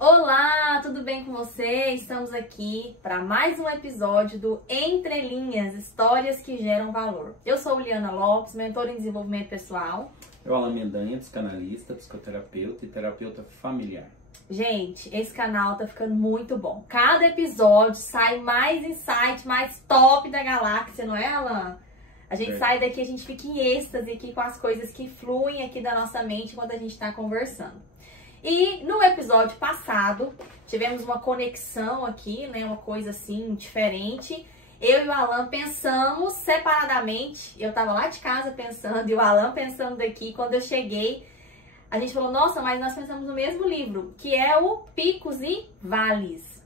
Olá, tudo bem com você? Estamos aqui para mais um episódio do Entre Linhas, Histórias que Geram Valor. Eu sou Liana Lopes, mentora em desenvolvimento pessoal. Eu, Alan Mendanha, psicanalista, psicoterapeuta e terapeuta familiar. Gente, esse canal tá ficando muito bom. Cada episódio sai mais insight, mais top da galáxia, não é, Alan? A gente sai daqui, a gente fica em êxtase aqui com as coisas que fluem aqui da nossa mente enquanto a gente tá conversando. E no episódio passado, tivemos uma conexão aqui, né? Uma coisa assim, diferente. Eu e o Alan pensamos separadamente. Eu tava lá de casa pensando e o Alan pensando daqui. Quando eu cheguei, a gente falou, nossa, mas nós pensamos no mesmo livro, que é o Picos e Vales.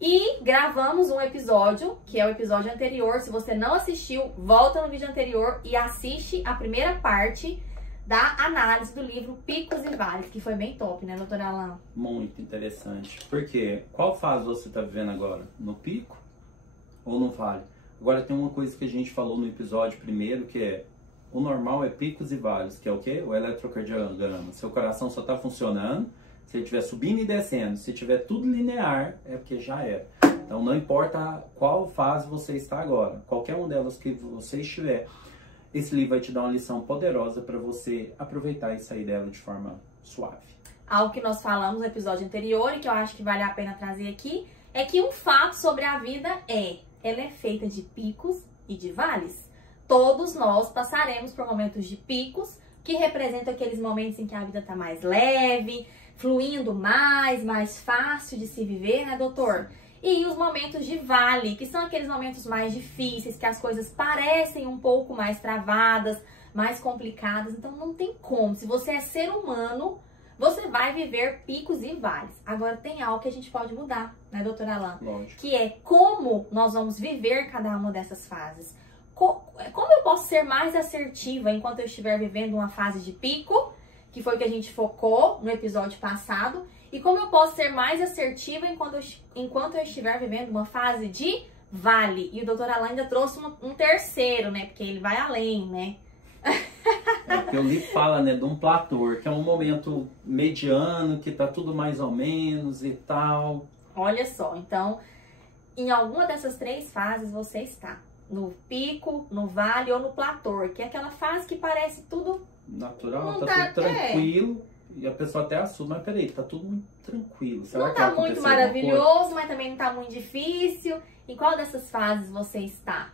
E gravamos um episódio, que é o episódio anterior. Se você não assistiu, volta no vídeo anterior e assiste a primeira parte da análise do livro Picos e Vales, que foi bem top, né, doutora Alan? Muito interessante. Porque qual fase você está vivendo agora? No pico ou no vale? Agora tem uma coisa que a gente falou no episódio primeiro, que é o normal é picos e vales, que é o quê? O eletrocardiograma. Seu coração só está funcionando se ele estiver subindo e descendo. Se tiver tudo linear, é porque já era. Então não importa qual fase você está agora, qualquer uma delas que você estiver, esse livro vai te dar uma lição poderosa para você aproveitar e sair dela de forma suave. Algo que nós falamos no episódio anterior e que eu acho que vale a pena trazer aqui é que um fato sobre a vida ela é feita de picos e de vales. Todos nós passaremos por momentos de picos, que representam aqueles momentos em que a vida está mais leve, fluindo mais fácil de se viver, né, doutor? E os momentos de vale, que são aqueles momentos mais difíceis, que as coisas parecem um pouco mais travadas, mais complicadas. Então não tem como. Se você é ser humano, você vai viver picos e vales. Agora tem algo que a gente pode mudar, né, doutora Alan? Lógico. Que é como nós vamos viver cada uma dessas fases. Como eu posso ser mais assertiva enquanto eu estiver vivendo uma fase de pico, que foi o que a gente focou no episódio passado, e como eu posso ser mais assertiva enquanto eu estiver vivendo uma fase de vale. E o doutor Alan ainda trouxe um terceiro, né? Porque ele vai além, né? É porque o livro fala, né, de um platô, que é um momento mediano, que tá tudo mais ou menos e tal. Olha só, então, em alguma dessas três fases você está. No pico, no vale ou no platô, que é aquela fase que parece tudo natural, tá tudo tranquilo. E a pessoa até assusta, mas peraí, tá tudo muito tranquilo. Será não que tá muito maravilhoso, mas também não tá muito difícil. Em qual dessas fases você está?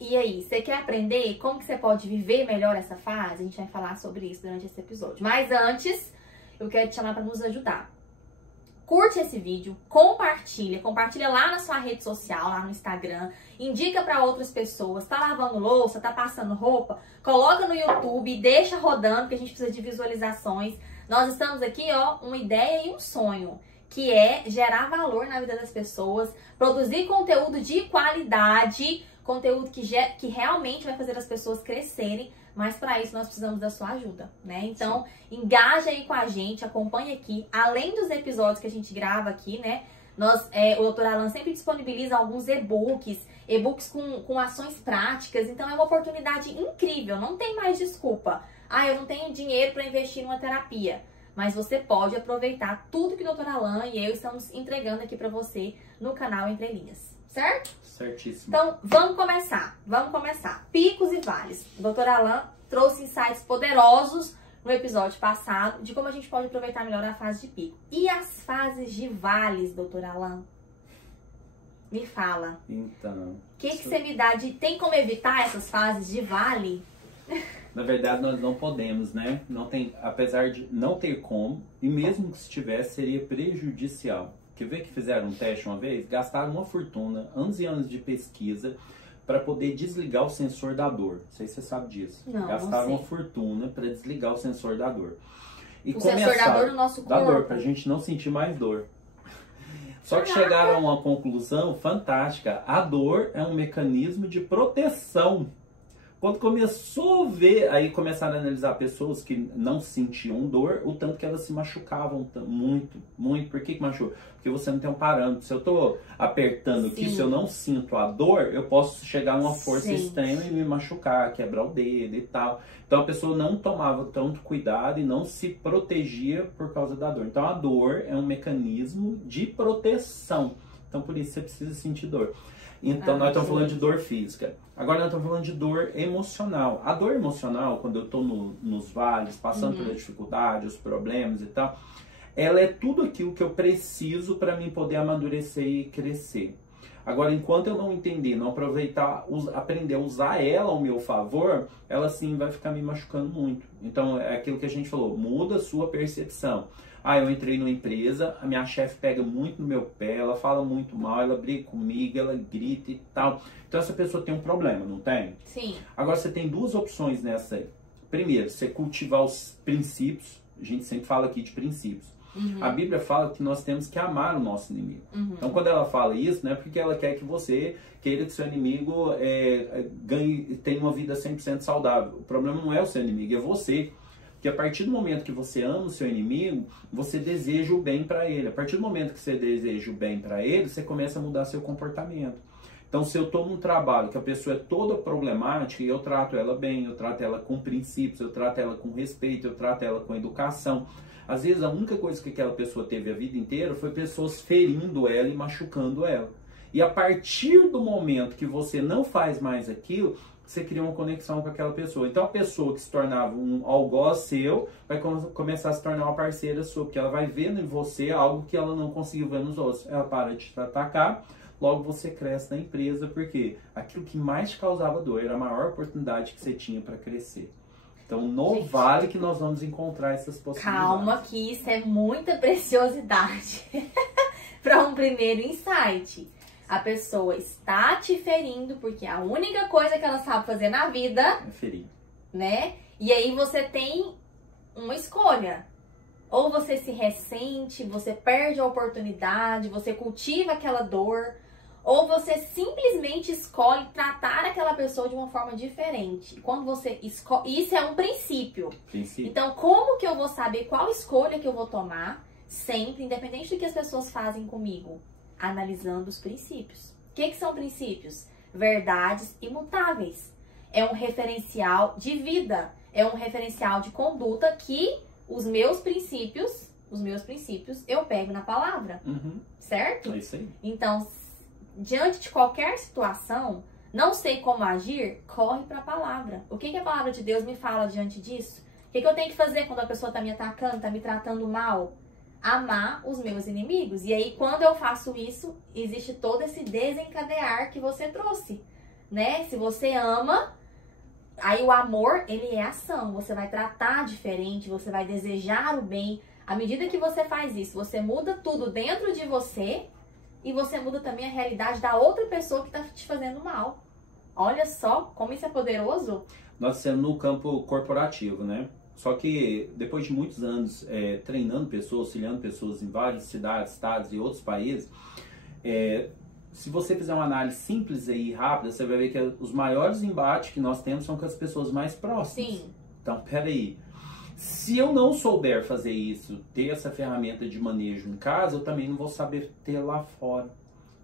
E aí, você quer aprender como que você pode viver melhor essa fase? A gente vai falar sobre isso durante esse episódio. Mas antes, eu quero te chamar para nos ajudar. Curte esse vídeo, compartilha lá na sua rede social, lá no Instagram, indica para outras pessoas, tá lavando louça, tá passando roupa, coloca no YouTube, deixa rodando, que a gente precisa de visualizações. Nós estamos aqui, ó, uma ideia e um sonho, que é gerar valor na vida das pessoas, produzir conteúdo de qualidade, conteúdo que realmente vai fazer as pessoas crescerem, mas para isso nós precisamos da sua ajuda, né? Então, engaja aí com a gente, acompanha aqui. Além dos episódios que a gente grava aqui, né? O doutor Alan sempre disponibiliza alguns e-books com ações práticas. Então, é uma oportunidade incrível, não tem mais desculpa. Ah, eu não tenho dinheiro para investir numa terapia. Mas você pode aproveitar tudo que o doutor Alan e eu estamos entregando aqui para você no canal Entre Linhas. Certo? Certíssimo. Então, vamos começar. Picos e vales. O doutor Alan trouxe insights poderosos no episódio passado de como a gente pode aproveitar melhor a fase de pico. E as fases de vales, doutor Alan? Me fala. Então... O que você me dá tem como evitar essas fases de vale? Na verdade, nós não podemos, né? Não tem, apesar de não ter como, e mesmo que se tivesse, seria prejudicial. Quer ver que fizeram um teste uma vez? Gastaram uma fortuna, anos e anos de pesquisa, para poder desligar o sensor da dor. Não sei se você sabe disso. Não, gastaram uma fortuna para desligar o sensor da dor. E o sensor da dor no nosso corpo. Da dor, para a gente não sentir mais dor. Só que chegaram a uma conclusão fantástica. A dor é um mecanismo de proteção. Quando começou a ver, aí começaram a analisar pessoas que não sentiam dor, o tanto que elas se machucavam muito, muito. Por que machuca? Porque você não tem um parâmetro. Se eu tô apertando aqui, se eu não sinto a dor, eu posso chegar a uma força extrema e me machucar, quebrar o dedo e tal. Então a pessoa não tomava tanto cuidado e não se protegia por causa da dor. Então a dor é um mecanismo de proteção. Então por isso você precisa sentir dor. Então nós estamos falando de dor física. Agora nós estamos falando de dor emocional. A dor emocional, quando eu estou nos vales, passando pela dificuldade, os problemas e tal, ela é tudo aquilo que eu preciso para mim poder amadurecer e crescer. Agora, enquanto eu não entender, não aproveitar, aprender a usar ela ao meu favor, ela sim vai ficar me machucando muito. Então é aquilo que a gente falou, muda a sua percepção. Ah, eu entrei numa empresa, a minha chefe pega muito no meu pé, ela fala muito mal, ela briga comigo, ela grita e tal. Então essa pessoa tem um problema, não tem? Sim. Agora você tem duas opções nessa aí. Primeiro, você cultivar os princípios. A gente sempre fala aqui de princípios. A Bíblia fala que nós temos que amar o nosso inimigo. Então quando ela fala isso, não é porque ela quer que você queira que seu inimigo tenha uma vida 100% saudável. O problema não é o seu inimigo, é você. Porque a partir do momento que você ama o seu inimigo, você deseja o bem para ele. A partir do momento que você deseja o bem para ele, você começa a mudar seu comportamento. Então, se eu estou num trabalho que a pessoa é toda problemática e eu trato ela bem, eu trato ela com princípios, eu trato ela com respeito, eu trato ela com educação. Às vezes, a única coisa que aquela pessoa teve a vida inteira foi pessoas ferindo ela e machucando ela. E a partir do momento que você não faz mais aquilo, você cria uma conexão com aquela pessoa. Então a pessoa que se tornava um algoz seu vai começar a se tornar uma parceira sua, porque ela vai vendo em você algo que ela não conseguiu ver nos outros. Ela para de te atacar, logo você cresce na empresa, porque aquilo que mais te causava dor era a maior oportunidade que você tinha para crescer. Então no Vale que nós vamos encontrar essas possibilidades. Calma que isso é muita preciosidade para um primeiro insight. A pessoa está te ferindo porque a única coisa que ela sabe fazer na vida é ferir, né? E aí você tem uma escolha. Ou você se ressente, você perde a oportunidade, você cultiva aquela dor, ou você simplesmente escolhe tratar aquela pessoa de uma forma diferente. Quando você escolhe, isso é um princípio. Então, como que eu vou saber qual escolha que eu vou tomar sempre, independente do que as pessoas fazem comigo? Analisando os princípios. O que são princípios? Verdades imutáveis. É um referencial de vida. É um referencial de conduta que os meus princípios, eu pego na palavra. Certo? É isso aí. Então, diante de qualquer situação, não sei como agir, corre para a palavra. O que a palavra de Deus me fala diante disso? O que eu tenho que fazer quando a pessoa está me atacando, está me tratando mal? Amar os meus inimigos. E aí, quando eu faço isso, existe todo esse desencadear que você trouxe, né? Se você ama, aí o amor, ele é ação. Você vai tratar diferente, você vai desejar o bem. À medida que você faz isso, você muda tudo dentro de você e você muda também a realidade da outra pessoa que está te fazendo mal. Olha só como isso é poderoso. Nós estamos no campo corporativo, né? Só que depois de muitos anos treinando pessoas, auxiliando pessoas em várias cidades, estados e outros países, se você fizer uma análise simples e rápida, você vai ver que os maiores embates que nós temos são com as pessoas mais próximas. Sim. Então, peraí. Se eu não souber fazer isso, ter essa ferramenta de manejo em casa, eu também não vou saber ter lá fora.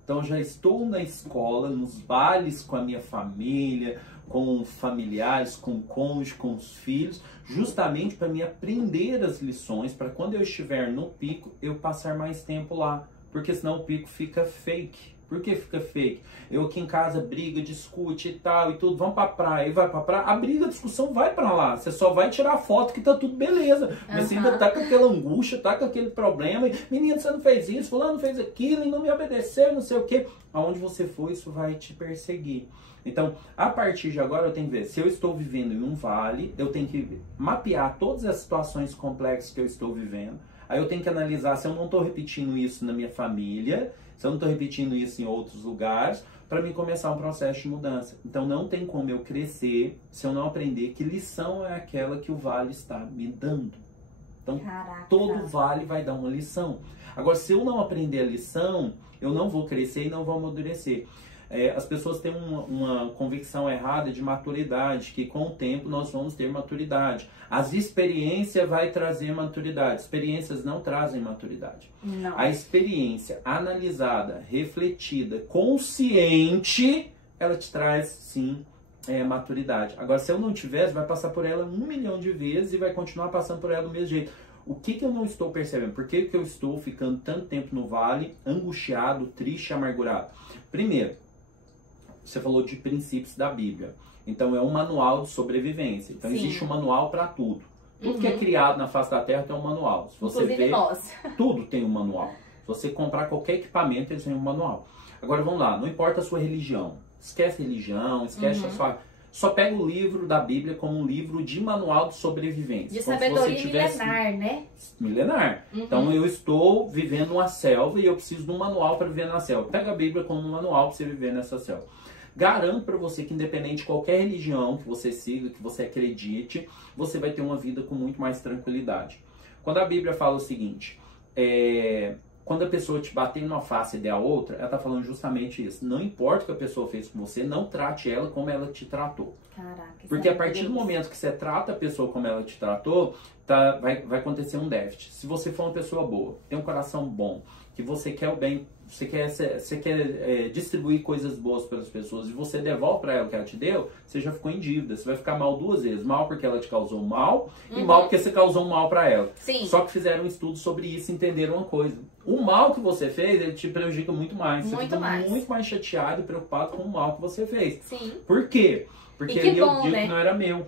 Então, já estou na escola, nos vales com a minha família, com familiares, com o cônjuge, com os filhos, justamente para me aprender as lições, para quando eu estiver no pico, eu passar mais tempo lá. Porque senão o pico fica fake. Por que fica fake? Eu aqui em casa briga, discute e tal e tudo, vamos pra praia, e vai pra praia, a briga, a discussão vai pra lá. Você só vai tirar foto que tá tudo beleza. Mas você ainda tá com aquela angústia, tá com aquele problema. E, menino, você não fez isso, fulano fez aquilo e não me obedeceu, não sei o quê. Aonde você for, isso vai te perseguir. Então, a partir de agora, eu tenho que ver se eu estou vivendo em um vale, eu tenho que mapear todas as situações complexas que eu estou vivendo. Aí eu tenho que analisar se eu não estou repetindo isso na minha família, se eu não estou repetindo isso em outros lugares, para mim começar um processo de mudança. Então não tem como eu crescer se eu não aprender que lição é aquela que o vale está me dando. Então todo vale vai dar uma lição. Agora, se eu não aprender a lição, eu não vou crescer e não vou amadurecer. As pessoas têm uma convicção errada de maturidade, que com o tempo nós vamos ter maturidade. As experiências vai trazer maturidade. Experiências não trazem maturidade. Não. A experiência analisada, refletida, consciente, ela te traz, sim, maturidade. Agora, se eu não tivesse, vai passar por ela 1 milhão de vezes e vai continuar passando por ela do mesmo jeito. O que eu não estou percebendo? Por que eu estou ficando tanto tempo no vale, angustiado, triste, amargurado? Primeiro, você falou de princípios da Bíblia. Então, é um manual de sobrevivência. Então, existe um manual para tudo. Tudo que é criado na face da Terra tem um manual. Se você Inclusive nós. Tudo tem um manual. Se você comprar qualquer equipamento, eles têm um manual. Agora, vamos lá. Não importa a sua religião. Esquece religião, esquece a sua... Só pega o livro da Bíblia como um livro de manual de sobrevivência. De sabedoria milenar, né? Milenar. Então, eu estou vivendo uma selva e eu preciso de um manual para viver na selva. Pega a Bíblia como um manual para você viver nessa selva. Garanto para você que, independente de qualquer religião que você siga, que você acredite, você vai ter uma vida com muito mais tranquilidade. Quando a Bíblia fala o seguinte, quando a pessoa te bater numa face e der a outra, ela está falando justamente isso. Não importa o que a pessoa fez com você, não trate ela como ela te tratou. Caraca, porque a partir do momento que você trata a pessoa como ela te tratou, vai acontecer um déficit. Se você for uma pessoa boa, tem um coração bom, que você quer o bem, você quer distribuir coisas boas para as pessoas e você devolve para ela o que ela te deu, você já ficou em dívida. Você vai ficar mal 2 vezes. Mal porque ela te causou mal e mal porque você causou um mal para ela. Sim. Só que fizeram um estudo sobre isso e entenderam uma coisa. O mal que você fez, ele te prejudica muito mais. Você fica muito mais chateado e preocupado com o mal que você fez. Sim. Por quê? Porque ali eu digo que não era meu.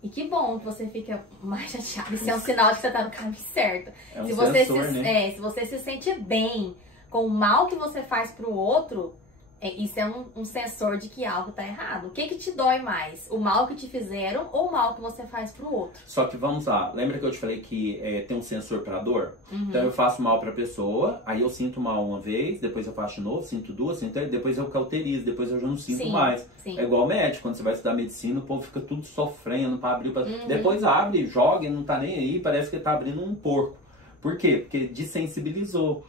E que bom que você fica mais chateado. Isso é um sinal de que você tá no caminho certo. É um se você sensor, né? se você se sente bem com o mal que você faz pro outro, isso é um sensor de que algo tá errado. O que te dói mais? O mal que te fizeram ou o mal que você faz pro outro? Só que vamos lá, lembra que eu te falei que tem um sensor pra dor? Então eu faço mal pra pessoa, aí eu sinto mal uma vez, depois eu faço de novo, sinto 2, depois eu cauterizo, depois eu já não sinto mais. Sim. É igual médico, quando você vai estudar medicina, o povo fica tudo sofrendo pra abrir. Depois abre, joga, não tá nem aí, parece que tá abrindo um porco. Por quê? Porque desensibilizou.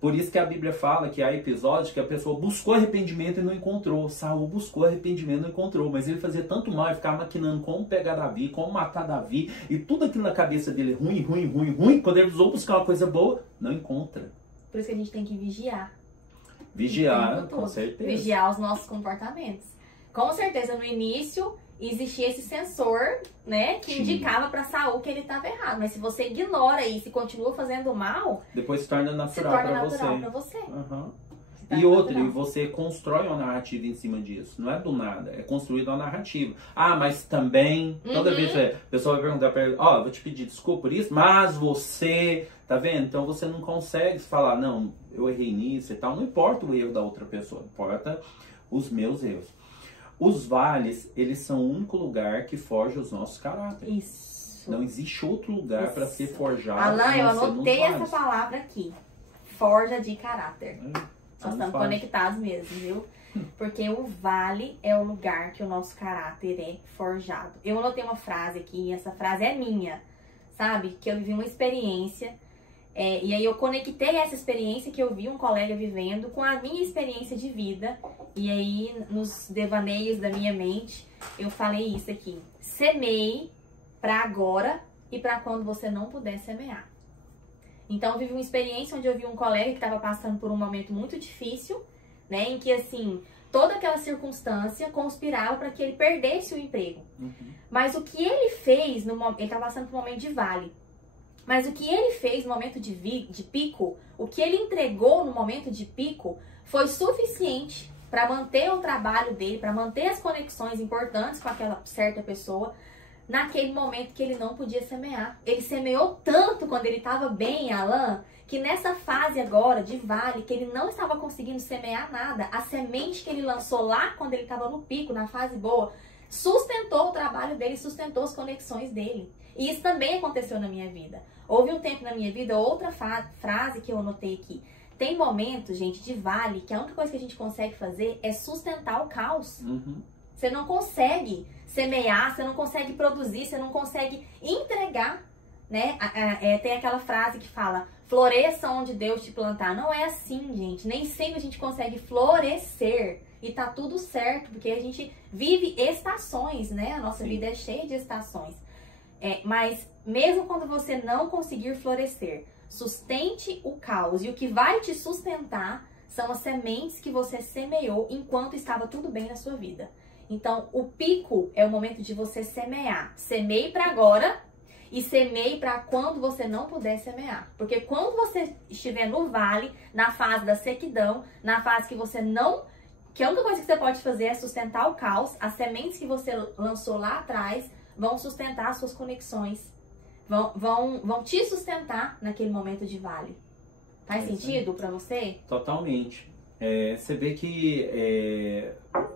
Por isso que a Bíblia fala que há episódios que a pessoa buscou arrependimento e não encontrou. Saul buscou arrependimento e não encontrou. Mas ele fazia tanto mal e ficava maquinando como pegar Davi, como matar Davi. E tudo aquilo na cabeça dele ruim. Quando ele precisou buscar uma coisa boa, não encontra. Por isso que a gente tem que vigiar. Vigiar, com certeza. Vigiar os nossos comportamentos. Com certeza, no início, existia esse sensor, né, que indicava para Saul que ele estava errado. Mas se você ignora isso e continua fazendo mal, depois se torna natural para você. E outra, e você constrói uma narrativa em cima disso. Não é do nada, é construída uma narrativa. Ah, mas também, toda vez que a pessoa vai perguntar para ele, ó, vou te pedir desculpa por isso, mas você, tá vendo? Então você não consegue falar, não, eu errei nisso e tal. Não importa o erro da outra pessoa, importa os meus erros. Os vales, eles são o único lugar que forja os nossos caráteres. Isso. Não existe outro lugar para ser forjado. Alain, eu anotei essa palavra aqui. Forja de caráter. Nós estamos conectados mesmo, viu? Porque o vale é o lugar que o nosso caráter é forjado. Eu anotei uma frase aqui, e essa frase é minha, sabe? Que eu vivi uma experiência, e aí eu conectei essa experiência que eu vi um colega vivendo com a minha experiência de vida. E aí, nos devaneios da minha mente, eu falei isso aqui. Semeie para agora e para quando você não puder semear. Então, eu vivi uma experiência onde eu vi um colega que estava passando por um momento muito difícil, né? Em que, assim, toda aquela circunstância conspirava para que ele perdesse o emprego. Mas o que ele fez, ele estava passando por um momento de vale. Mas o que ele fez no momento de pico, o que ele entregou no momento de pico, foi suficiente para manter o trabalho dele, para manter as conexões importantes com aquela certa pessoa, naquele momento que ele não podia semear. Ele semeou tanto quando ele estava bem, Alain, que nessa fase agora de vale, que ele não estava conseguindo semear nada, a semente que ele lançou lá quando ele estava no pico, na fase boa, sustentou o trabalho dele, sustentou as conexões dele. E isso também aconteceu na minha vida. Houve um tempo na minha vida, outra frase que eu anotei aqui. Tem momentos, gente, de vale, que a única coisa que a gente consegue fazer é sustentar o caos. Você não consegue semear, você não consegue produzir, você não consegue entregar, né? Tem aquela frase que fala, floresça onde Deus te plantar. Não é assim, gente. Nem sempre a gente consegue florescer e tá tudo certo, porque a gente vive estações, né? A nossa vida é cheia de estações. Mas mesmo quando você não conseguir florescer, sustente o caos. E o que vai te sustentar são as sementes que você semeou enquanto estava tudo bem na sua vida. Então, o pico é o momento de você semear. Semeie para agora e semeie para quando você não puder semear. Porque quando você estiver no vale, na fase da sequidão, na fase que você não... que a única coisa que você pode fazer é sustentar o caos, as sementes que você lançou lá atrás vão sustentar as suas conexões, vão te sustentar naquele momento de vale. Faz sentido para você? Totalmente. Você vê que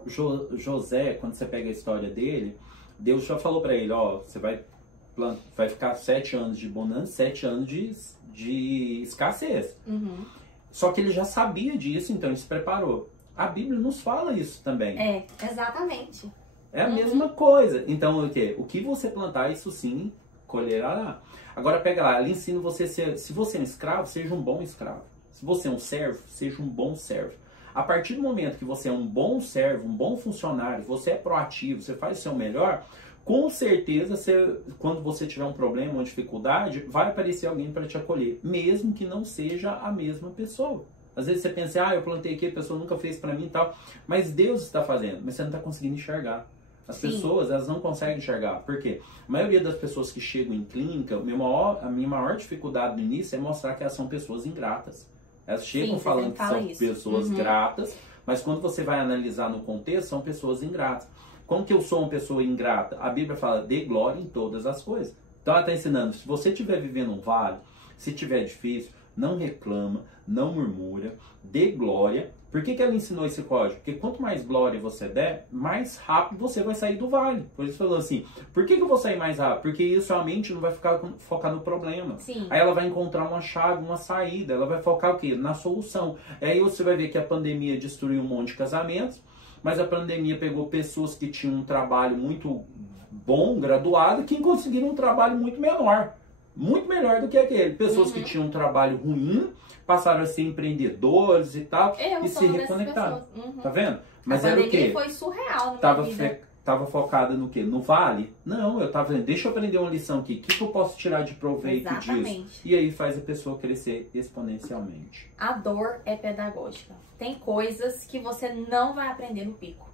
José, quando você pega a história dele, Deus já falou para ele, ó, você vai ficar 7 anos de bonança, 7 anos de escassez. Uhum. Só que ele já sabia disso, então ele se preparou. A Bíblia nos fala isso também. Exatamente. É a mesma coisa. Então, o quê? O que você plantar, isso sim, colherá. Agora, pega lá, ela ensina você, se você é um escravo, seja um bom escravo. Se você é um servo, seja um bom servo. A partir do momento que você é um bom servo, um bom funcionário, você é proativo, você faz o seu melhor, com certeza, quando você tiver um problema, uma dificuldade, vai aparecer alguém para te acolher, mesmo que não seja a mesma pessoa. Às vezes você pensa, eu plantei aqui, a pessoa nunca fez para mim e tal, mas Deus está fazendo, mas você não está conseguindo enxergar. As pessoas, elas não conseguem enxergar. Por quê? A maioria das pessoas que chegam em clínica, a minha maior dificuldade no início é mostrar que elas são pessoas ingratas. Elas chegam falando que são pessoas gratas, mas quando você vai analisar no contexto, são pessoas ingratas. Como que eu sou uma pessoa ingrata? A Bíblia fala, dê glória em todas as coisas. Então ela está ensinando, se você estiver vivendo um vale, se estiver difícil, não reclama, não murmura, dê glória. Por que ela ensinou esse código? Porque quanto mais glória você der, mais rápido você vai sair do vale. Por isso falou assim, por que eu vou sair mais rápido? Porque isso a mente não vai focar no problema. Sim. Aí ela vai encontrar uma chave, uma saída, ela vai focar o quê? Na solução. Aí você vai ver que a pandemia destruiu um monte de casamentos, mas a pandemia pegou pessoas que tinham um trabalho muito bom, graduado, que conseguiram um trabalho muito menor. Muito melhor do que aquele. Pessoas que tinham um trabalho ruim, passaram a ser empreendedores e tal, e se reconectaram. Tá vendo? Mas era o quê? Foi surreal na minha vida. Tava focada no quê? No vale? Não, eu tava dizendo, deixa eu aprender uma lição aqui. O que eu posso tirar de proveito disso? E aí faz a pessoa crescer exponencialmente. A dor é pedagógica. Tem coisas que você não vai aprender no pico.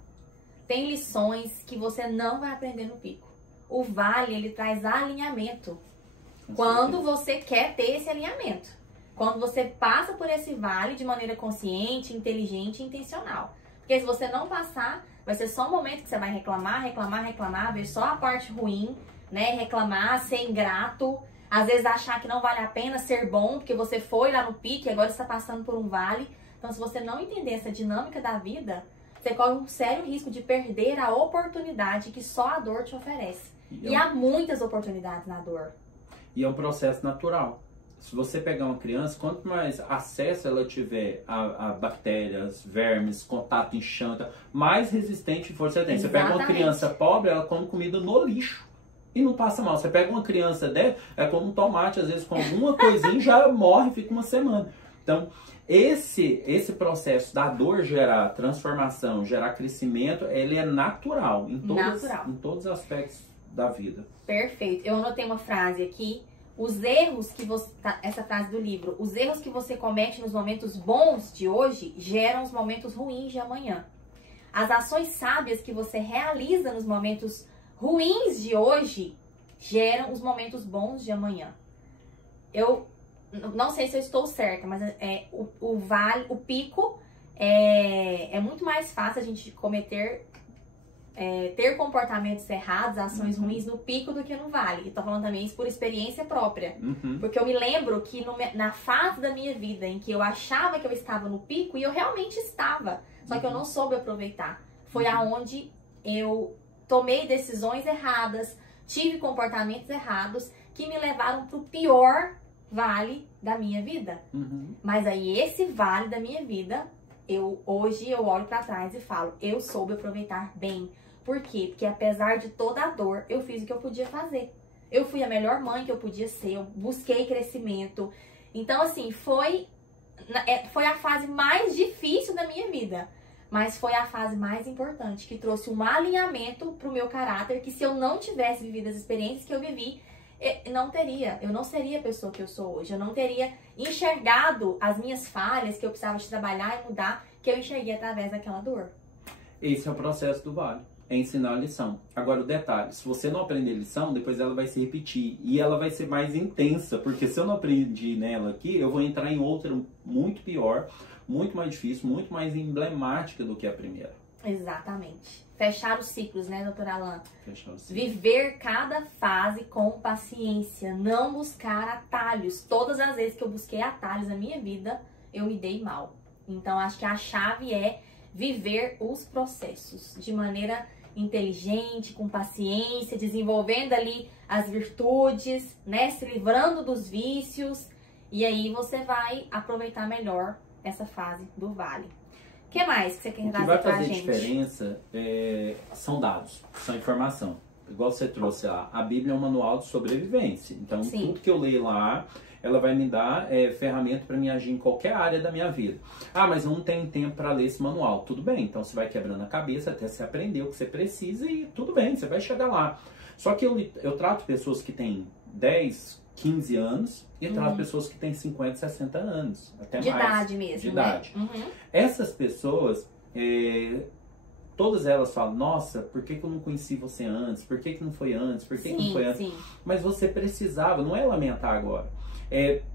Tem lições que você não vai aprender no pico. O vale, ele traz alinhamento. Quando você quer ter esse alinhamento. Quando você passa por esse vale de maneira consciente, inteligente e intencional. Porque se você não passar, vai ser só um momento que você vai reclamar, ver só a parte ruim, né? Reclamar, ser ingrato, às vezes achar que não vale a pena ser bom, porque você foi lá no pique e agora está passando por um vale. Então, se você não entender essa dinâmica da vida, você corre um sério risco de perder a oportunidade que só a dor te oferece. E há muitas oportunidades na dor. E é um processo natural. Se você pegar uma criança, quanto mais acesso ela tiver a bactérias, vermes, contato enxanta, mais resistente for você tem. Você pega uma criança pobre, ela come comida no lixo e não passa mal. Você pega uma criança dela, é como um tomate, às vezes com alguma coisinha já morre, fica uma semana. Então, esse processo da dor gerar transformação, gerar crescimento, ele é natural em todos os aspectos da vida. Perfeito. Eu anotei uma frase aqui. Os erros que você... Essa frase do livro. Os erros que você comete nos momentos bons de hoje geram os momentos ruins de amanhã. As ações sábias que você realiza nos momentos ruins de hoje geram os momentos bons de amanhã. Eu não sei se eu estou certa, mas o pico é muito mais fácil a gente cometer... ter comportamentos errados, ações ruins no pico do que no vale. Eu tô falando também isso por experiência própria. Porque eu me lembro que na fase da minha vida em que eu achava que eu estava no pico, e eu realmente estava, só que eu não soube aproveitar. Foi aonde eu tomei decisões erradas, tive comportamentos errados, que me levaram pro pior vale da minha vida. Mas aí esse vale da minha vida, hoje eu olho pra trás e falo, eu soube aproveitar bem. Por quê? Porque apesar de toda a dor, eu fiz o que eu podia fazer. Eu fui a melhor mãe que eu podia ser, eu busquei crescimento, Então, assim, foi a fase mais difícil da minha vida. Mas foi a fase mais importante, que trouxe um alinhamento pro meu caráter, que se eu não tivesse vivido as experiências que eu vivi, eu não seria a pessoa que eu sou hoje. Eu não teria enxergado as minhas falhas, que eu precisava de trabalhar e mudar, que eu enxerguei através daquela dor. Esse é o processo do vale. É ensinar a lição. Agora, o detalhe, se você não aprender a lição, depois ela vai se repetir. E ela vai ser mais intensa, porque se eu não aprendi nela aqui, eu vou entrar em outra muito pior, muito mais difícil, muito mais emblemática do que a primeira. Exatamente. Fechar os ciclos, né, doutora Alan? Fechar os ciclos. Viver cada fase com paciência, não buscar atalhos. Todas as vezes que eu busquei atalhos na minha vida, eu me dei mal. Então, acho que a chave é viver os processos de maneira inteligente, com paciência, desenvolvendo ali as virtudes, né, se livrando dos vícios, e aí você vai aproveitar melhor essa fase do vale. O que mais que você quer trazer pra gente? O que vai fazer diferença são dados, são informação. Igual você trouxe lá, a Bíblia é um manual de sobrevivência. Então, Sim. Tudo que eu leio lá, ela vai me dar ferramenta para me agir em qualquer área da minha vida. Ah, mas eu não tenho tempo para ler esse manual. Tudo bem, então você vai quebrando a cabeça até você aprender o que você precisa e tudo bem, você vai chegar lá. Só que eu trato pessoas que têm 10, 15 anos e trato pessoas que têm 50, 60 anos, até de mais. Idade mesmo, de idade. Essas pessoas, todas elas falam, nossa, por que eu não conheci você antes? Por que não foi antes? Por que não foi antes? Sim. Mas você precisava, não é lamentar agora.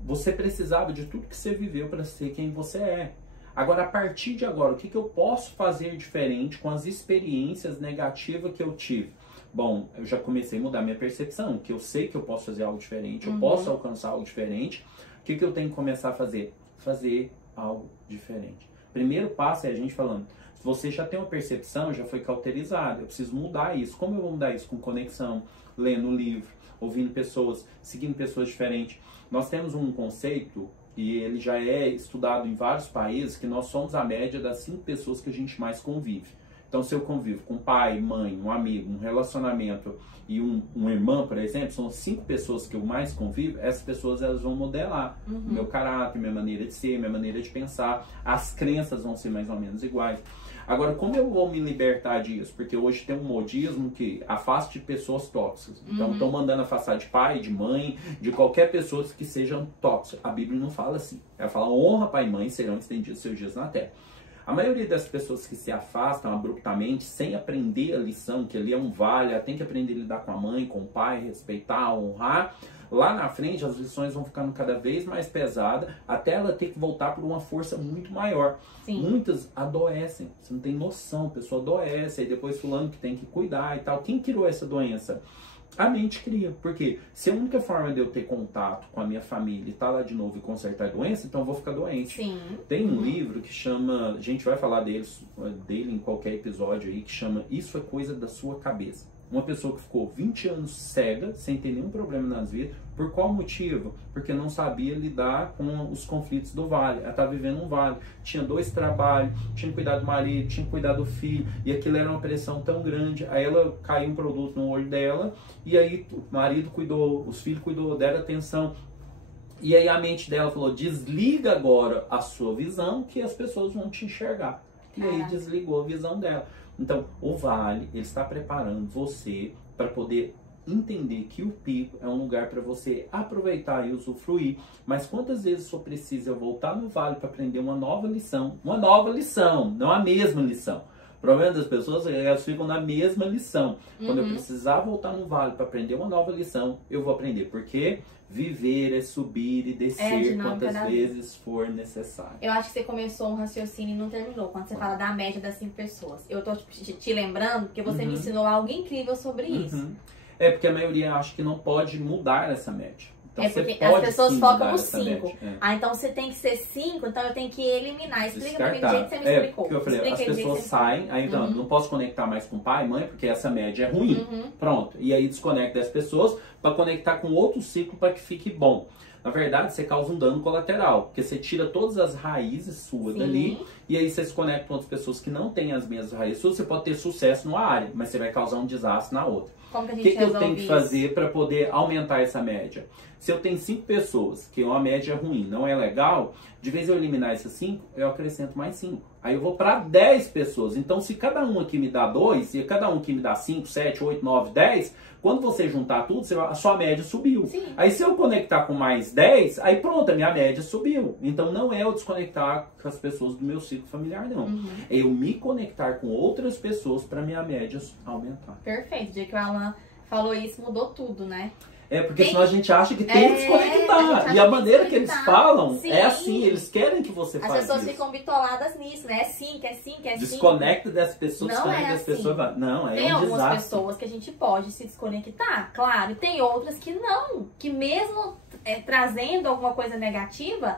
Você precisava de tudo que você viveu para ser quem você é. Agora, a partir de agora, o que eu posso fazer diferente com as experiências negativas que eu tive? Bom, eu já comecei a mudar minha percepção, que eu sei que eu posso fazer algo diferente, eu posso alcançar algo diferente. O que eu tenho que começar a fazer? Fazer algo diferente. Primeiro passo é a gente falando, se você já tem uma percepção, já foi cauterizado, eu preciso mudar isso. Como eu vou mudar isso? Com conexão, lendo livro, ouvindo pessoas, seguindo pessoas diferentes. Nós temos um conceito, e ele já é estudado em vários países, que nós somos a média das 5 pessoas que a gente mais convive. Então, se eu convivo com pai, mãe, um amigo, um relacionamento e um irmão, por exemplo, são 5 pessoas que eu mais convivo, essas pessoas elas vão modelar o meu caráter, minha maneira de ser, minha maneira de pensar, as crenças vão ser mais ou menos iguais. Agora, como eu vou me libertar disso? Porque hoje tem um modismo que afaste pessoas tóxicas. Então, estão mandando afastar de pai, de mãe, de qualquer pessoa que sejam tóxicas. A Bíblia não fala assim. Ela fala, honra pai e mãe, serão estendidos seus dias na terra. A maioria das pessoas que se afastam abruptamente, sem aprender a lição, que ali é um vale, ela tem que aprender a lidar com a mãe, com o pai, respeitar, honrar. Lá na frente, as lições vão ficando cada vez mais pesadas, até ela ter que voltar por uma força muito maior. Sim. Muitas adoecem, você não tem noção, a pessoa adoece, aí depois fulano que tem que cuidar e tal. Quem criou essa doença? A mente cria, porque se a única forma de eu ter contato com a minha família e estar lá de novo e consertar a doença, então eu vou ficar doente. Sim. Tem um livro que chama, a gente vai falar dele em qualquer episódio aí, que chama Isso é Coisa da Sua Cabeça. Uma pessoa que ficou 20 anos cega, sem ter nenhum problema nas vidas. Por qual motivo? Porque não sabia lidar com os conflitos do vale. Ela estava vivendo um vale. Tinha 2 trabalhos, tinha que cuidar do marido, tinha que cuidar do filho. E aquilo era uma pressão tão grande. Aí ela caiu um produto no olho dela. E aí o marido cuidou, os filhos cuidou, deram atenção. E aí a mente dela falou, desliga agora a sua visão que as pessoas vão te enxergar. E aí desligou a visão dela. Então, o vale, ele está preparando você para poder entender que o pico é um lugar para você aproveitar e usufruir. Mas quantas vezes só precisa voltar no vale para aprender uma nova lição? Uma nova lição, não a mesma lição. O problema das pessoas é que elas ficam na mesma lição. Quando eu precisar voltar no vale para aprender uma nova lição, eu vou aprender. Porque viver é subir e descer quantas vezes for necessário. Eu acho que você começou um raciocínio e não terminou. Quando você fala da média das 5 pessoas. Eu tô te lembrando porque você me ensinou algo incrível sobre isso. É porque a maioria acha que não pode mudar essa média. Então, porque as pessoas focam nos 5. Ah, então você tem que ser 5, então eu tenho que eliminar. Explica pra mim do jeito que você me explicou. Porque eu falei, as pessoas saem, aí então, não posso conectar mais com pai e mãe, porque essa média é ruim. Pronto. E aí desconecta das pessoas para conectar com outro ciclo para que fique bom. Na verdade, você causa um dano colateral, porque você tira todas as raízes suas dali, e aí você se conecta com outras pessoas que não têm as mesmas raízes suas, você pode ter sucesso numa área, mas você vai causar um desastre na outra. Como que a O gente que eu resolve tenho que isso? fazer para poder aumentar essa média? Se eu tenho 5 pessoas, que é uma média ruim, não é legal, de vez eu eliminar essas 5, eu acrescento mais 5. Aí eu vou para 10 pessoas. Então, se cada um aqui me dá 2, e cada um aqui me dá 5, 7, 8, 9, 10, quando você juntar tudo, a sua média subiu. Sim. Aí se eu conectar com mais 10, aí pronto, a minha média subiu. Então não é eu desconectar com as pessoas do meu ciclo familiar, não. É eu me conectar com outras pessoas para minha média aumentar. Perfeito. O dia que o Alan falou isso, mudou tudo, né? É, porque senão a gente acha que tem que desconectar. E a maneira que eles falam é assim, eles querem que você faça isso. As pessoas ficam bitoladas nisso, né? É sim, que é sim, que é sim. Desconecta dessas pessoas, não desconecta é das assim. pessoas. Não, é tem um algumas desastre. pessoas que a gente pode se desconectar, claro. E tem outras que não. Que mesmo trazendo alguma coisa negativa,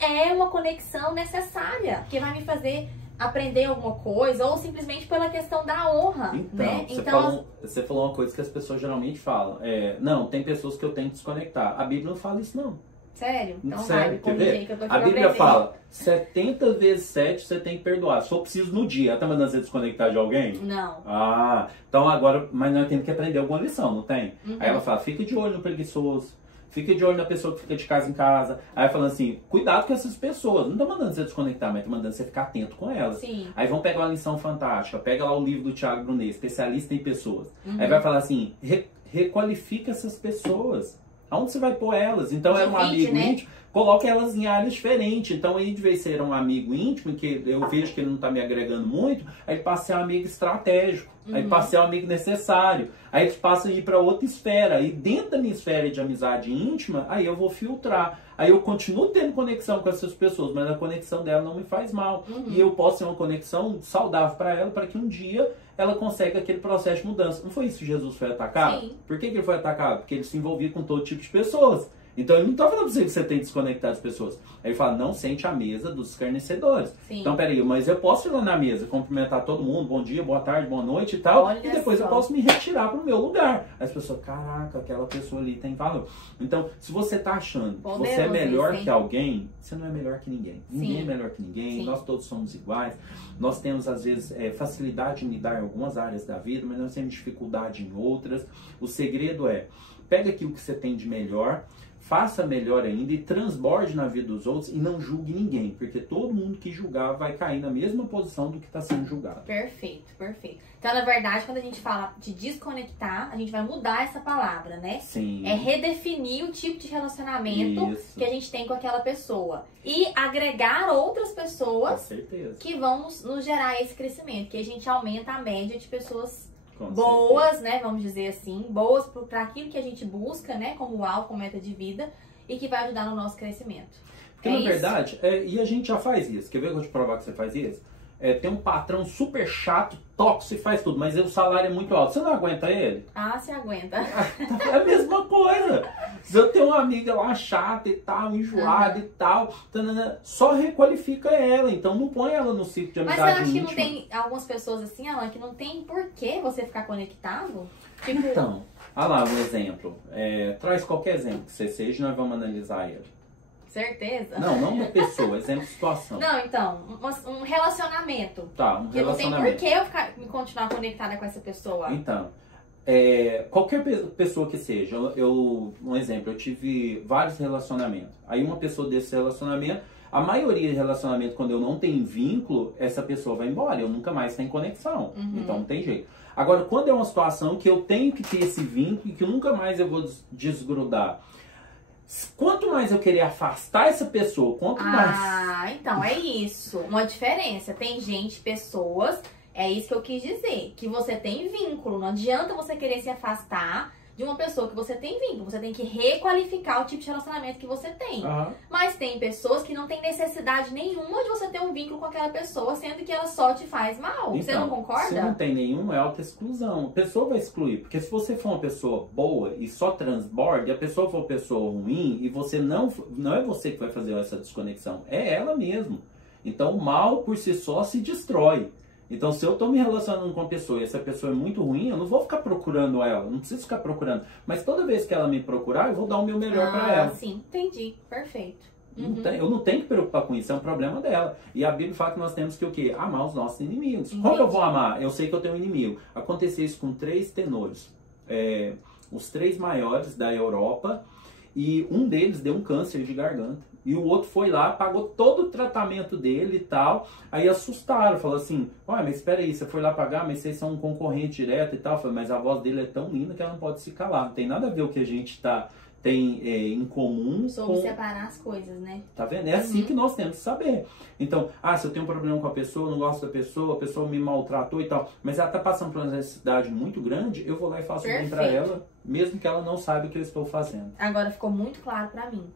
é uma conexão necessária. Que vai me fazer aprender alguma coisa, ou simplesmente pela questão da honra, então, né? Você falou uma coisa que as pessoas geralmente falam. Não, tem pessoas que eu tenho que desconectar. A Bíblia não fala isso, não. Sério? Então Sério, vai, me corrigir aí que eu tô aqui a pra Bíblia aprender. fala 70 vezes 7 você tem que perdoar. Se for preciso no dia, ela tá mandando você desconectar de alguém? Não. Ah, então agora, mas nós temos que aprender alguma lição, não tem? Aí ela fala, fica de olho no preguiçoso. Fica de olho na pessoa que fica de casa em casa. Aí falando assim, cuidado com essas pessoas. Não tá mandando você desconectar, mas tá mandando você ficar atento com elas. Sim. Aí vão pegar uma lição fantástica. Pega lá o livro do Thiago Brunet, especialista em pessoas. Aí vai falar assim, requalifica essas pessoas. Aonde você vai pôr elas? Então era um amigo íntimo, coloca elas em áreas diferentes. Então aí de vez ser um amigo íntimo, que eu vejo que ele não tá me agregando muito, aí ele passa a ser um amigo estratégico. Aí passa a ser um amigo necessário. Aí eles passam a ir para outra esfera. E dentro da minha esfera de amizade íntima, aí eu vou filtrar. Aí eu continuo tendo conexão com essas pessoas, mas a conexão dela não me faz mal. E eu posso ter uma conexão saudável para ela, para que um dia ela consiga aquele processo de mudança. Não foi isso que Jesus foi atacado? Sim. Por que ele foi atacado? Porque ele se envolvia com todo tipo de pessoas. Então ele não está falando pra você que você tem que desconectar as pessoas. Aí ele fala, não sente a mesa dos escarnecedores. Sim. Então peraí, mas eu posso ir lá na mesa, cumprimentar todo mundo, bom dia, boa tarde, boa noite e tal. Olha e depois só. eu posso me retirar pro meu lugar. Aí as pessoas, caraca, aquela pessoa ali tem valor. Então, se você tá achando que você é melhor que alguém, você não é melhor que ninguém. Ninguém é melhor que ninguém, Sim. nós todos somos iguais. Nós temos, às vezes, facilidade em lidar em algumas áreas da vida, mas nós temos dificuldade em outras. O segredo é, pega aquilo que você tem de melhor, faça melhor ainda e transborde na vida dos outros e não julgue ninguém, porque todo mundo que julgar vai cair na mesma posição do que está sendo julgado. Perfeito, perfeito. Então, na verdade, quando a gente fala de desconectar, a gente vai mudar essa palavra, né? Sim. É redefinir o tipo de relacionamento que a gente tem com aquela pessoa. E agregar outras Com pessoas certeza. que vão nos gerar esse crescimento. Que a gente aumenta a média de pessoas Com boas, certeza. né? Vamos dizer assim. Boas para aquilo que a gente busca, né? Como alvo, como meta de vida. E que vai ajudar no nosso crescimento. Porque, na verdade, e a gente já faz isso. Quer ver que eu vou te provar que você faz isso? Tem um patrão super chato, tóxico, faz tudo, mas o salário é muito alto. Você não aguenta ele? Ah, se aguenta. É a mesma coisa. Se eu tenho uma amiga lá chata e tal, enjoada e tal, só requalifica ela. Então não põe ela no ciclo de Mas amizade eu acho que não íntima. tem algumas pessoas assim, Alan, que não tem por que você ficar conectado? Tipo, Então, olha lá um exemplo. Traz qualquer exemplo que você seja e nós vamos analisar ele. certeza? Não uma pessoa, exemplo de situação. Não, então, um relacionamento. Tá, um Que não tem relacionamento. por que eu me continuar conectada com essa pessoa. Então, qualquer pessoa que seja, um exemplo, eu tive vários relacionamentos. Aí uma pessoa desse relacionamento, a maioria de relacionamento, quando eu não tenho vínculo, essa pessoa vai embora, eu nunca mais tenho conexão. Então não tem jeito. Agora, quando é uma situação que eu tenho que ter esse vínculo e que nunca mais eu vou desgrudar, quanto mais eu querer afastar essa pessoa, quanto mais... Ah, então é isso. Uma diferença. Tem gente, pessoas, é isso que eu quis dizer, que você tem vínculo. Não adianta você querer se afastar de uma pessoa que você tem vínculo. Você tem que requalificar o tipo de relacionamento que você tem. Aham. Mas tem pessoas que não tem necessidade nenhuma de você ter um vínculo com aquela pessoa, sendo que ela só te faz mal. Você não Então, concorda? se não tem nenhum, é autoexclusão. A pessoa vai excluir. Porque se você for uma pessoa boa e só transborda, e a pessoa for uma pessoa ruim, e você não é você que vai fazer essa desconexão, é ela mesmo. Então o mal por si só se destrói. Então, se eu estou me relacionando com uma pessoa e essa pessoa é muito ruim, eu não vou ficar procurando ela, não preciso ficar procurando. Mas toda vez que ela me procurar, eu vou dar o meu melhor para ela. Sim, entendi. Perfeito. Eu não tenho que preocupar com isso, é um problema dela. E a Bíblia fala que nós temos que o quê? Amar os nossos inimigos. Entendi. Como eu vou amar? Eu sei que eu tenho um inimigo. Aconteceu isso com 3 tenores. os 3 maiores da Europa, e um deles deu um câncer de garganta. E o outro foi lá, pagou todo o tratamento dele e tal. Aí assustaram, falou assim, olha, mas espera aí, você foi lá pagar, mas vocês são um concorrente direto e tal. Eu falei, mas a voz dele é tão linda que ela não pode se calar. Não tem nada a ver o que a gente tem em comum. Sobre separar as coisas, né? Tá vendo? É assim que nós temos que saber. Então, se eu tenho um problema com a pessoa, não gosto da pessoa, a pessoa me maltratou e tal, mas ela tá passando por uma necessidade muito grande, eu vou lá e faço bem pra ela, mesmo que ela não saiba o que eu estou fazendo. Agora ficou muito claro pra mim.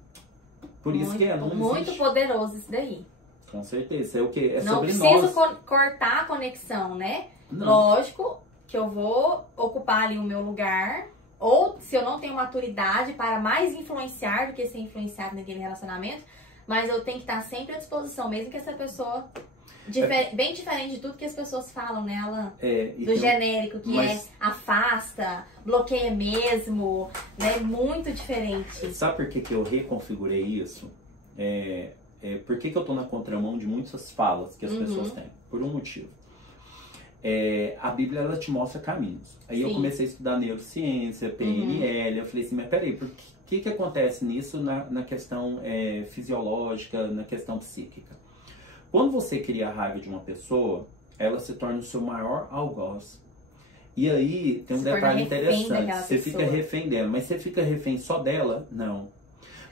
Por isso que não muito existe. Poderoso isso daí. Com certeza. É o que? É não sobre nós. Não preciso cortar a conexão, né? Não. Lógico que eu vou ocupar ali o meu lugar. Ou se eu não tenho maturidade para mais influenciar do que ser influenciado naquele relacionamento. Mas eu tenho que estar sempre à disposição, mesmo que essa pessoa... bem diferente de tudo que as pessoas falam, né, Alan? Do genérico, que afasta, bloqueia mesmo, né? Muito diferente. Sabe por que eu reconfigurei isso? Por que eu tô na contramão de muitas falas que as pessoas têm? Por um motivo. A Bíblia, ela te mostra caminhos. Aí eu comecei a estudar neurociência, PNL, eu falei assim, mas peraí, por que acontece nisso na questão fisiológica, na questão psíquica? Quando você cria a raiva de uma pessoa, ela se torna o seu maior algoz. E aí, tem um detalhe interessante, você fica refém dela, mas você fica refém só dela? Não.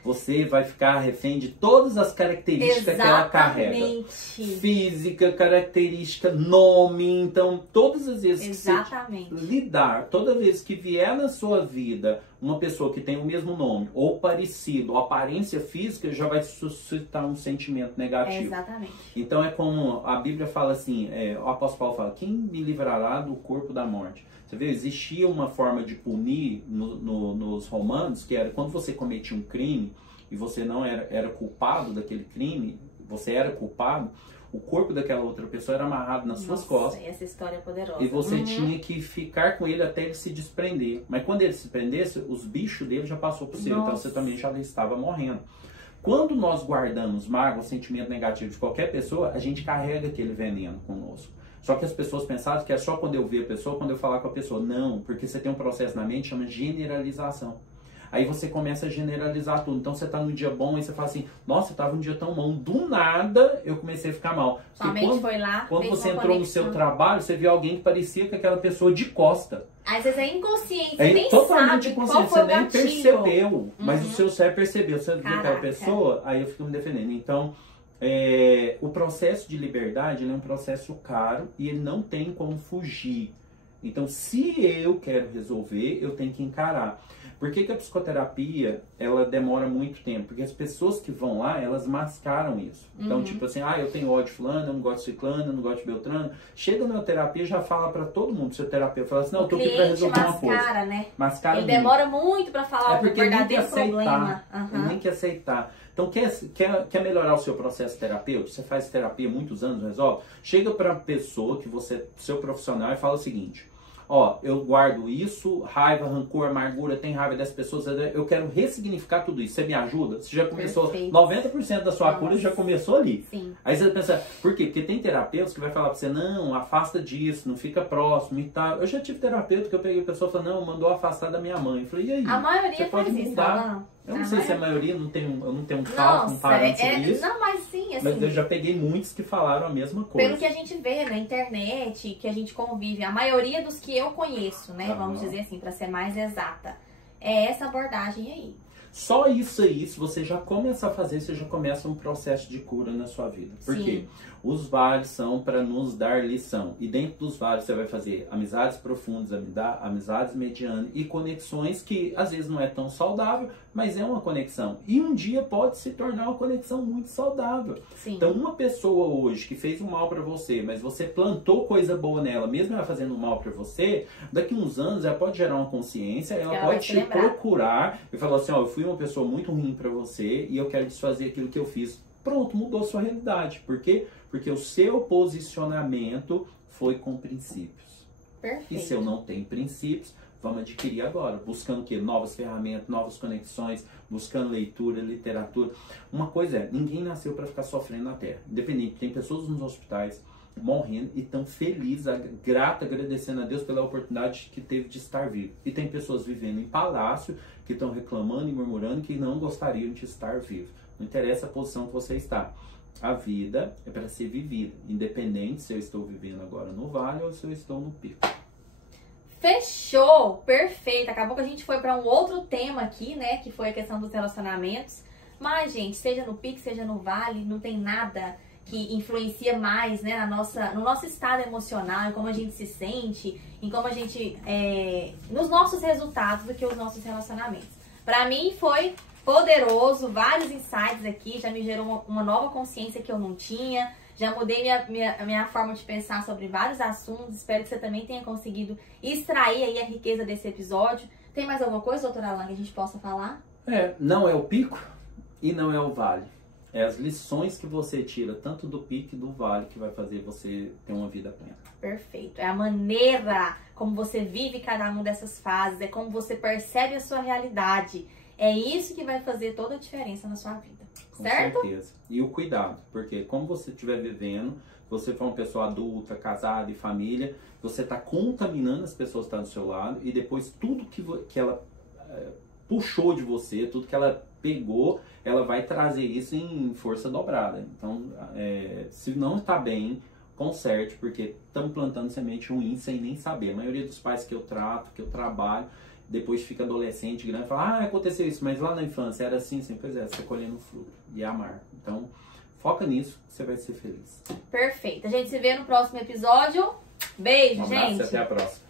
Você vai ficar refém de todas as características que ela carrega. Física, característica, nome. Então, todas as vezes que você lidar, toda vez que vier na sua vida uma pessoa que tem o mesmo nome, ou parecido, ou aparência física, já vai suscitar um sentimento negativo. Exatamente. Então, é como a Bíblia fala assim, o apóstolo Paulo fala, quem me livrará do corpo da morte? Você vê, existia uma forma de punir nos romanos, que era quando você cometia um crime e você não era culpado daquele crime, você era culpado, o corpo daquela outra pessoa era amarrado nas suas costas. Essa história é poderosa. E você tinha que ficar com ele até ele se desprender. Mas quando ele se prendesse, os bichos dele já passou por cima, então você também já estava morrendo. Quando nós guardamos mágoa, sentimento negativo de qualquer pessoa, a gente carrega aquele veneno conosco. Só que as pessoas pensavam que é só quando eu ver a pessoa, quando eu falar com a pessoa. Não, porque você tem um processo na mente que chama generalização. Aí você começa a generalizar tudo. Então você tá num dia bom e você fala assim, nossa, eu tava um dia tão bom. Do nada eu comecei a ficar mal. Sua mente foi lá, quando você entrou no seu trabalho, você viu alguém que parecia com aquela pessoa de costa. Às vezes é inconsciente, você nem totalmente sabe inconsciente, qual foi você nem percebeu. Mas o seu cérebro percebeu. Você viu aquela pessoa, aí eu fico me defendendo. Então, o processo de liberdade ele é um processo caro e ele não tem como fugir. Então, se eu quero resolver, eu tenho que encarar. Por que a psicoterapia, ela demora muito tempo? Porque as pessoas que vão lá, elas mascaram isso. Então, tipo assim, eu tenho ódio de fulano, eu não gosto de ciclano, eu não gosto de beltrano. Chega na terapia já fala pra todo mundo, seu terapeuta fala assim, não, eu tô aqui pra resolver uma coisa. Né? Mascara ele demora muito pra falar o verdadeiro problema. Ele nem quer aceitar. Então, quer melhorar o seu processo terapêutico? Você faz terapia há muitos anos, resolve? Chega pra pessoa, seu profissional, e fala o seguinte, eu guardo isso, raiva, rancor, amargura, tem raiva das pessoas, eu quero ressignificar tudo isso. Você me ajuda? Você já começou, 90% da sua cura já começou ali. Sim. Aí você pensa, por quê? Porque tem terapeutas que vai falar pra você, não, afasta disso, não fica próximo e tal. Eu já tive terapeuta que eu peguei a pessoa e falei, não, mandou afastar da minha mãe. Eu falei, e aí? A maioria faz isso, Eu não sei se é a maioria, eu não tenho um cálculo, parâmetro sobre isso. Não, mas sim, assim. Mas eu já peguei muitos que falaram a mesma coisa. Pelo que a gente vê na internet, que a gente convive, a maioria dos que eu conheço, né, vamos dizer assim, para ser mais exata, é essa abordagem aí. Só isso aí, se você já começa a fazer, você já começa um processo de cura na sua vida. Por quê? Os vales são para nos dar lição. E dentro dos vales você vai fazer amizades profundas, amizades medianas e conexões que às vezes não é tão saudável, mas é uma conexão. E um dia pode se tornar uma conexão muito saudável. Sim. Então uma pessoa hoje que fez um mal para você, mas você plantou coisa boa nela, mesmo ela fazendo mal para você, daqui uns anos ela pode gerar uma consciência, ela pode te procurar e falar assim, eu fui uma pessoa muito ruim para você e eu quero desfazer aquilo que eu fiz. Pronto, mudou sua realidade. Por quê? Porque o seu posicionamento foi com princípios. Perfeito. E se eu não tenho princípios, vamos adquirir agora. Buscando o quê? Novas ferramentas, novas conexões, buscando leitura, literatura. Uma coisa ninguém nasceu para ficar sofrendo na Terra. Independente, tem pessoas nos hospitais, morrendo e tão feliz, grata, agradecendo a Deus pela oportunidade que teve de estar vivo. E tem pessoas vivendo em palácio que estão reclamando e murmurando que não gostariam de estar vivo. Não interessa a posição que você está. A vida é para ser vivida, independente se eu estou vivendo agora no vale ou se eu estou no pico. Fechou! Perfeito! Acabou que a gente foi para um outro tema aqui, né? Que foi a questão dos relacionamentos. Mas, gente, seja no pico, seja no vale, não tem nada que influencia mais, né, no nosso estado emocional, em como a gente se sente, em como a gente, nos nossos resultados do que os nossos relacionamentos. Pra mim foi poderoso, vários insights aqui, já me gerou uma nova consciência que eu não tinha, já mudei minha forma de pensar sobre vários assuntos, espero que você também tenha conseguido extrair aí a riqueza desse episódio. Tem mais alguma coisa, doutora Alan, que a gente possa falar? Não é o pico e não é o vale. É as lições que você tira, tanto do pico e do vale, que vai fazer você ter uma vida plena. Perfeito. É a maneira como você vive cada uma dessas fases, é como você percebe a sua realidade. É isso que vai fazer toda a diferença na sua vida. Certo? Com certeza. E o cuidado, porque como você estiver vivendo, você for uma pessoa adulta, casada e família, você está contaminando as pessoas que estão do seu lado e depois tudo que ela puxou de você, tudo que ela pegou, ela vai trazer isso em força dobrada. Então, se não está bem, conserte, porque estamos plantando semente ruim sem nem saber. A maioria dos pais que eu trato, que eu trabalho, depois fica adolescente, grande, e fala, aconteceu isso, mas lá na infância era assim, pois é, você colhendo fruto e amar. Então, foca nisso, você vai ser feliz. Perfeito. A gente se vê no próximo episódio. Beijo, Um abraço gente. E até a próxima.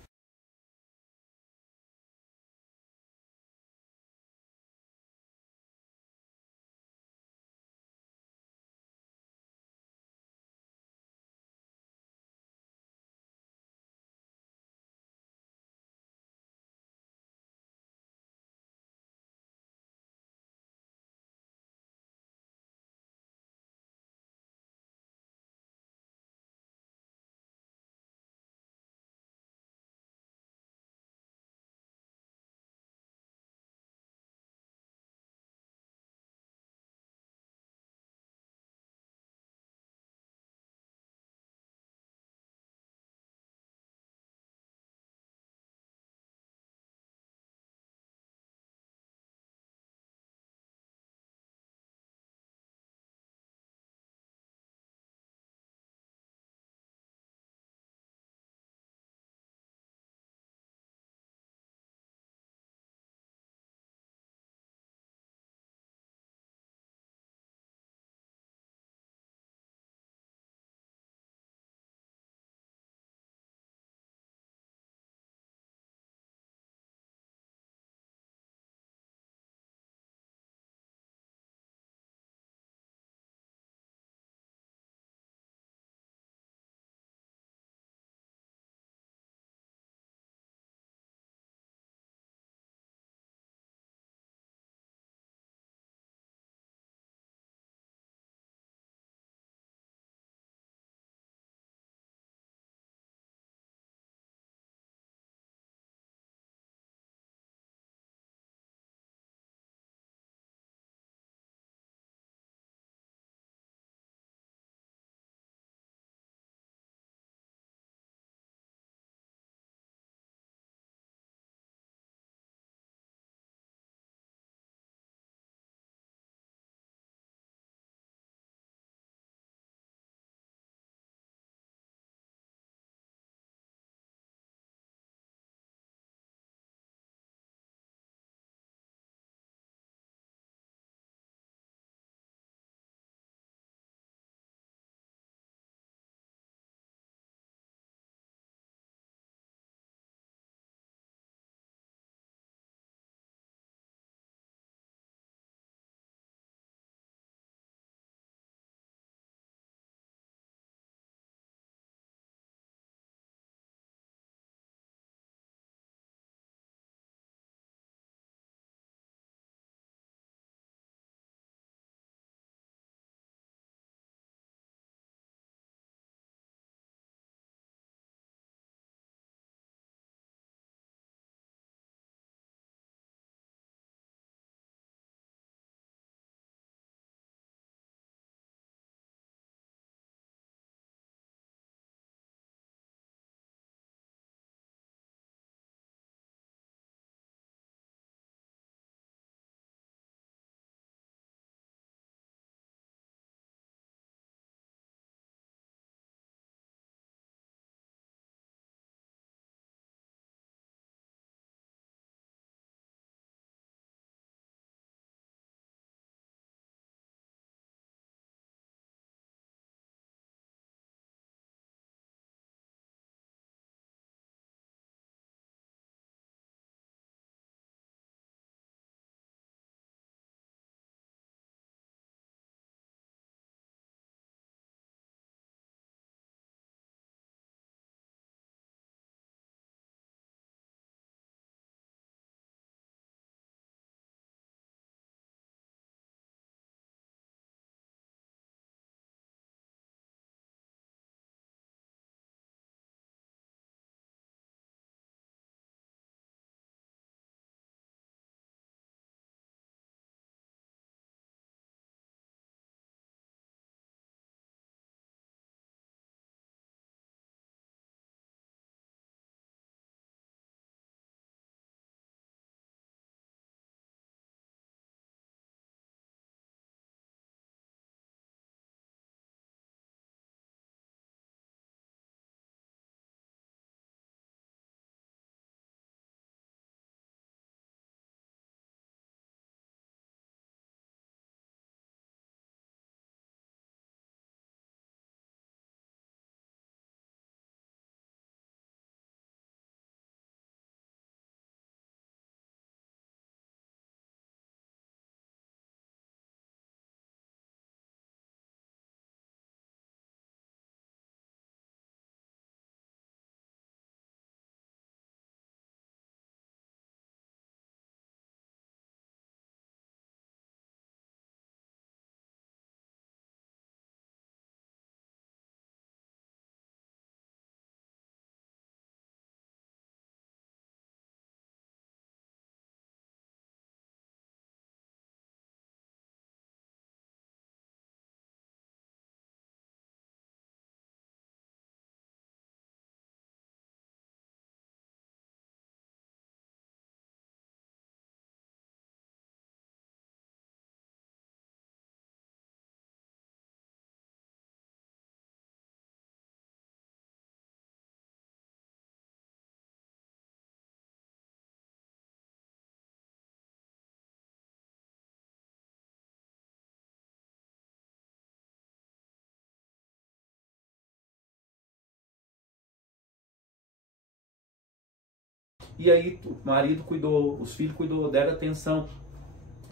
E aí o marido cuidou, os filhos cuidou, deram atenção.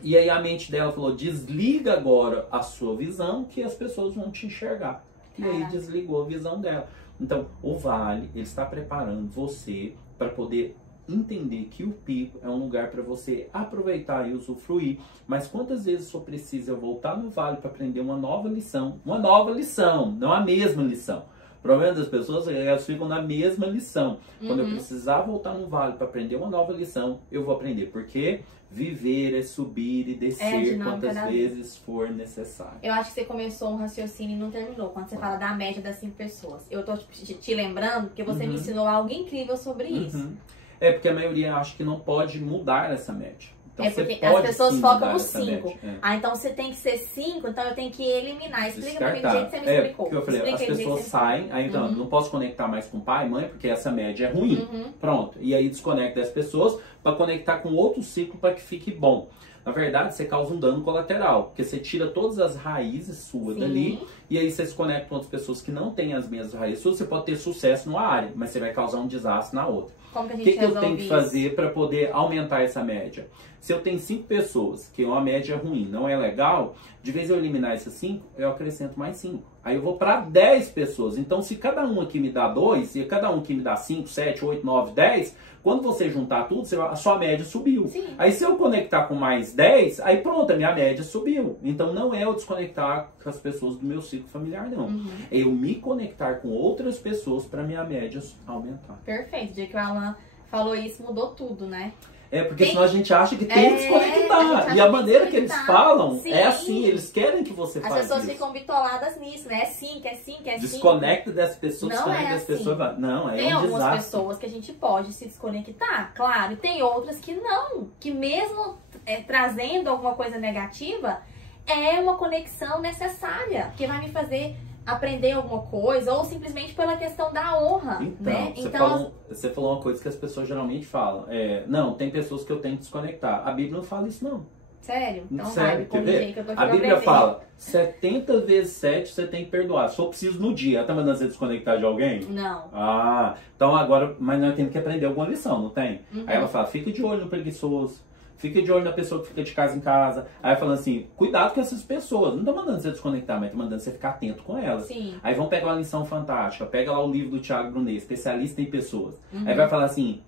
E aí a mente dela falou, desliga agora a sua visão que as pessoas vão te enxergar. E aí desligou a visão dela. Então, o Vale, ele está preparando você para poder entender que o pico é um lugar para você aproveitar e usufruir. Mas quantas vezes só precisa voltar no Vale para aprender uma nova lição? Uma nova lição, não a mesma lição. O problema das pessoas é que elas ficam na mesma lição. Quando eu precisar voltar no Vale para aprender uma nova lição, eu vou aprender. Porque viver é subir e descer quantas vezes for necessário. Eu acho que você começou um raciocínio e não terminou. Quando você fala da média das 5 pessoas. Eu tô te lembrando porque você me ensinou algo incrível sobre isso. É porque a maioria acha que não pode mudar essa média. Então, é porque as pessoas focam no 5. Ah, então você tem que ser 5, então eu tenho que eliminar. Explica pra mim do jeito que você me explicou. Porque eu falei, as pessoas saem, aí então, não posso conectar mais com pai e mãe, porque essa média é ruim. Pronto. E aí desconecta as pessoas para conectar com outro ciclo para que fique bom. Na verdade, você causa um dano colateral, porque você tira todas as raízes suas dali, e aí você se conecta com outras pessoas que não têm as mesmas raízes suas, você pode ter sucesso numa área, mas você vai causar um desastre na outra. Como que a O gente que eu tenho que fazer para poder aumentar essa média? Se eu tenho 5 pessoas, que é uma média ruim, não é legal, de vez eu eliminar essas 5, eu acrescento mais 5. Aí eu vou para 10 pessoas. Então, se cada um aqui me dá 2, e cada um aqui me dá 5, 7, 8, 9, 10, quando você juntar tudo, a sua média subiu. Aí se eu conectar com mais 10, aí pronto, a minha média subiu. Então não é eu desconectar com as pessoas do meu ciclo familiar, não. É eu me conectar com outras pessoas para minha média aumentar. Perfeito. O dia que o Alan falou isso, mudou tudo, né? É, porque senão a gente acha que tem que desconectar. E a maneira que eles falam é assim, eles querem que você faça isso. As pessoas ficam bitoladas nisso, né? É 5, é 5, é 5. Desconecta dessas pessoas, desconecta das pessoas. Não, é tem um algumas desastre. pessoas que a gente pode se desconectar, claro. E tem outras que não. Que mesmo trazendo alguma coisa negativa, é uma conexão necessária. Que vai me fazer aprender alguma coisa, ou simplesmente pela questão da honra, né? Então, você falou uma coisa que as pessoas geralmente falam. Não, tem pessoas que eu tenho que desconectar. A Bíblia não fala isso, não. Sério? Então Sério, vai, me corrigir que eu tô aqui a Bíblia fala, 70 vezes 7 você tem que perdoar. Só preciso no dia. Tá mandando você desconectar de alguém? Não. Ah, então agora, mas nós temos que aprender alguma lição, não tem? Aí ela fala, fica de olho no preguiçoso. Fica de olho na pessoa que fica de casa em casa. Aí falando assim, cuidado com essas pessoas. Não tô mandando você desconectar, mas tô mandando você ficar atento com elas. Sim. Aí vão pegar uma lição fantástica. Pega lá o livro do Thiago Brunet, especialista em pessoas. Aí vai falar assim,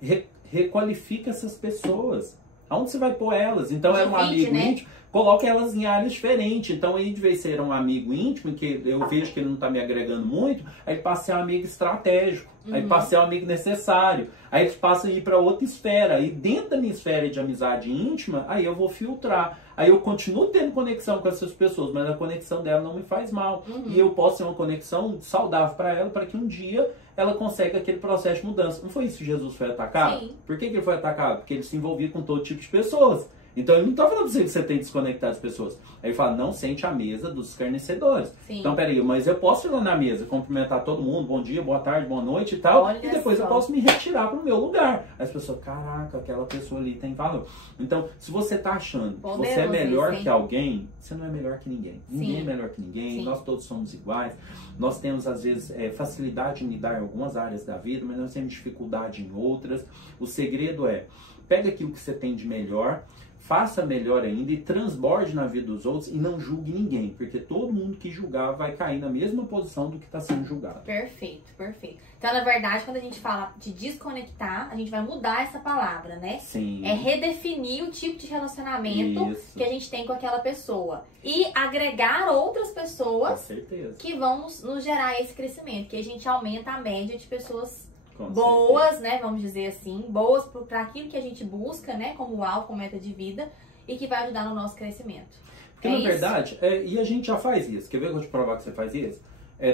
requalifica essas pessoas. Aonde você vai pôr elas? Então era um amigo íntimo, coloca elas em áreas diferentes. Então aí de vez ser um amigo íntimo, que eu vejo que ele não está me agregando muito, aí ele passa a ser um amigo estratégico. Aí passa a ser um amigo necessário. Aí eles passam a ir para outra esfera. E dentro da minha esfera de amizade íntima, aí eu vou filtrar. Aí eu continuo tendo conexão com essas pessoas, mas a conexão dela não me faz mal. E eu posso ter uma conexão saudável para ela, para que um dia ela consiga aquele processo de mudança. Não foi isso que Jesus foi atacado? Sim. Por que ele foi atacado? Porque ele se envolvia com todo tipo de pessoas. Então ele não está falando pra você que você tem que desconectar as pessoas. Aí ele fala, não sente a mesa dos escarnecedores. Sim. Então peraí, mas eu posso ir lá na mesa, cumprimentar todo mundo, bom dia, boa tarde, boa noite e tal, e depois eu posso me retirar para o meu lugar. Aí as pessoas, caraca, aquela pessoa ali tem valor. Então, se você está achando que você é melhor que alguém, você não é melhor que ninguém. Ninguém é melhor que ninguém, nós todos somos iguais. Nós temos, às vezes, facilidade em lidar em algumas áreas da vida, mas nós temos dificuldade em outras. O segredo é, pega aquilo que você tem de melhor, faça melhor ainda e transborde na vida dos outros e não julgue ninguém, porque todo mundo que julgar vai cair na mesma posição do que está sendo julgado. Perfeito, perfeito. Então, na verdade, quando a gente fala de desconectar, a gente vai mudar essa palavra, né? Sim. É redefinir o tipo de relacionamento que a gente tem com aquela pessoa. E agregar outras pessoas que vão nos gerar esse crescimento, que a gente aumenta a média de pessoas boas, né, vamos dizer assim, boas para aquilo que a gente busca, né, como alvo, como meta de vida, e que vai ajudar no nosso crescimento. Porque na verdade, e a gente já faz isso. Quer ver que eu vou te provar que você faz isso?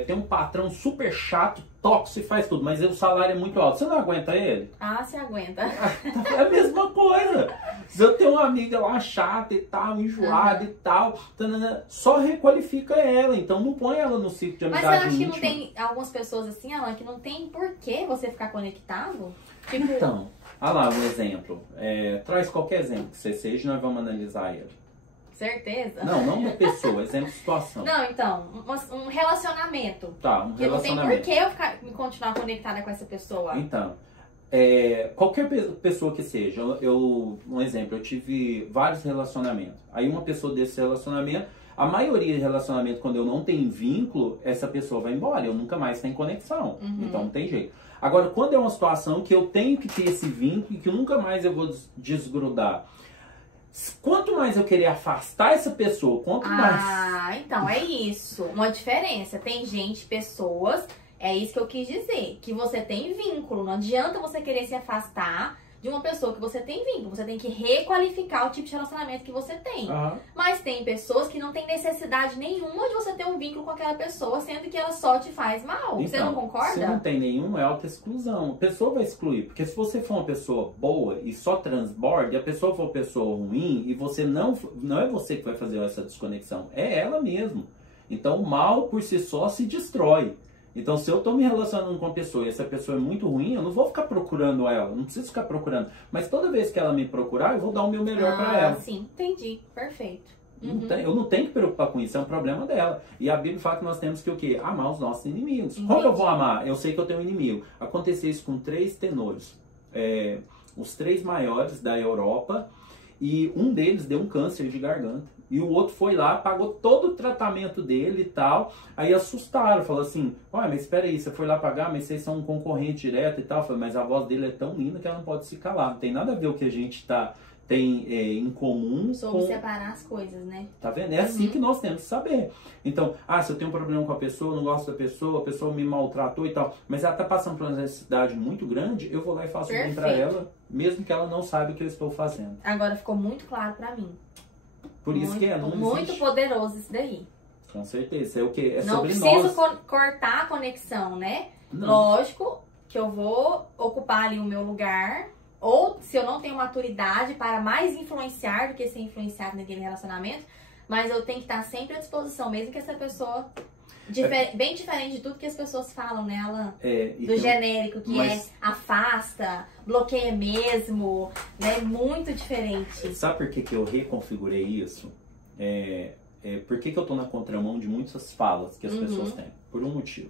Tem um patrão super chato, tóxico, faz tudo, mas o salário é muito alto. Você não aguenta ele? Ah, você aguenta. É a mesma coisa. Se eu tenho uma amiga lá chata e tal, enjoada e tal, só requalifica ela. Então não põe ela no ciclo de amizade. Mas eu acho íntima. que não tem algumas pessoas assim, Alan, que não tem por que você ficar conectado. Tipo... Então, olha lá um exemplo. Traz qualquer exemplo que você seja e nós vamos analisar ele. Certeza? Não uma pessoa, exemplo de situação. Não, então, um relacionamento. Tá, um que relacionamento. não tem por que eu continuar conectada com essa pessoa. Então, qualquer pessoa que seja, um exemplo, eu tive vários relacionamentos. Aí uma pessoa desse relacionamento, a maioria de relacionamento, quando eu não tenho vínculo, essa pessoa vai embora, eu nunca mais tenho conexão. Então não tem jeito. Agora, quando é uma situação que eu tenho que ter esse vínculo e que nunca mais eu vou desgrudar, quanto mais eu querer afastar essa pessoa, quanto mais... Ah, então é isso. Uma diferença. Tem gente, pessoas... É isso que eu quis dizer, que você tem vínculo. Não adianta você querer se afastar de uma pessoa que você tem vínculo. Você tem que requalificar o tipo de relacionamento que você tem. Mas tem pessoas que não tem necessidade nenhuma de você ter um vínculo com aquela pessoa, sendo que ela só te faz mal. Então, você não concorda? Se não tem nenhum, é autoexclusão. A pessoa vai excluir. Porque se você for uma pessoa boa e só transborda, e a pessoa for uma pessoa ruim, e você não é você que vai fazer essa desconexão, é ela mesmo. Então o mal por si só se destrói. Então, se eu estou me relacionando com uma pessoa e essa pessoa é muito ruim, eu não vou ficar procurando ela, não preciso ficar procurando. Mas toda vez que ela me procurar, eu vou dar o meu melhor para ela. Sim, entendi. Perfeito. Eu não tenho que preocupar com isso, é um problema dela. E a Bíblia fala que nós temos que o quê? Amar os nossos inimigos. Como eu vou amar? Eu sei que eu tenho um inimigo. Aconteceu isso com 3 tenores. Os 3 maiores da Europa, e um deles deu um câncer de garganta. E o outro foi lá, pagou todo o tratamento dele e tal. Aí assustaram, falou assim, olha, mas espera aí, você foi lá pagar, mas vocês são um concorrente direto e tal. Eu falei, mas a voz dele é tão linda que ela não pode se calar. Não tem nada a ver o que a gente tem em comum. Sobre separar as coisas, né? Tá vendo? É assim que nós temos que saber. Então, se eu tenho um problema com a pessoa, não gosto da pessoa, a pessoa me maltratou e tal, mas ela tá passando por uma necessidade muito grande, eu vou lá e faço bem pra ela, mesmo que ela não saiba o que eu estou fazendo. Agora ficou muito claro pra mim. Por isso que não muito existe. Poderoso isso daí. Com certeza. É o quê? É não sobre preciso nós. cortar a conexão, né? Não. Lógico que eu vou ocupar ali o meu lugar. Ou se eu não tenho maturidade para mais influenciar do que ser influenciado naquele relacionamento. Mas eu tenho que estar sempre à disposição, mesmo que essa pessoa... bem diferente de tudo que as pessoas falam, né, Alan? Do genérico, que afasta, bloqueia mesmo, né? Muito diferente. Sabe por que eu reconfigurei isso? Por que eu tô na contramão de muitas falas que as pessoas têm? Por um motivo.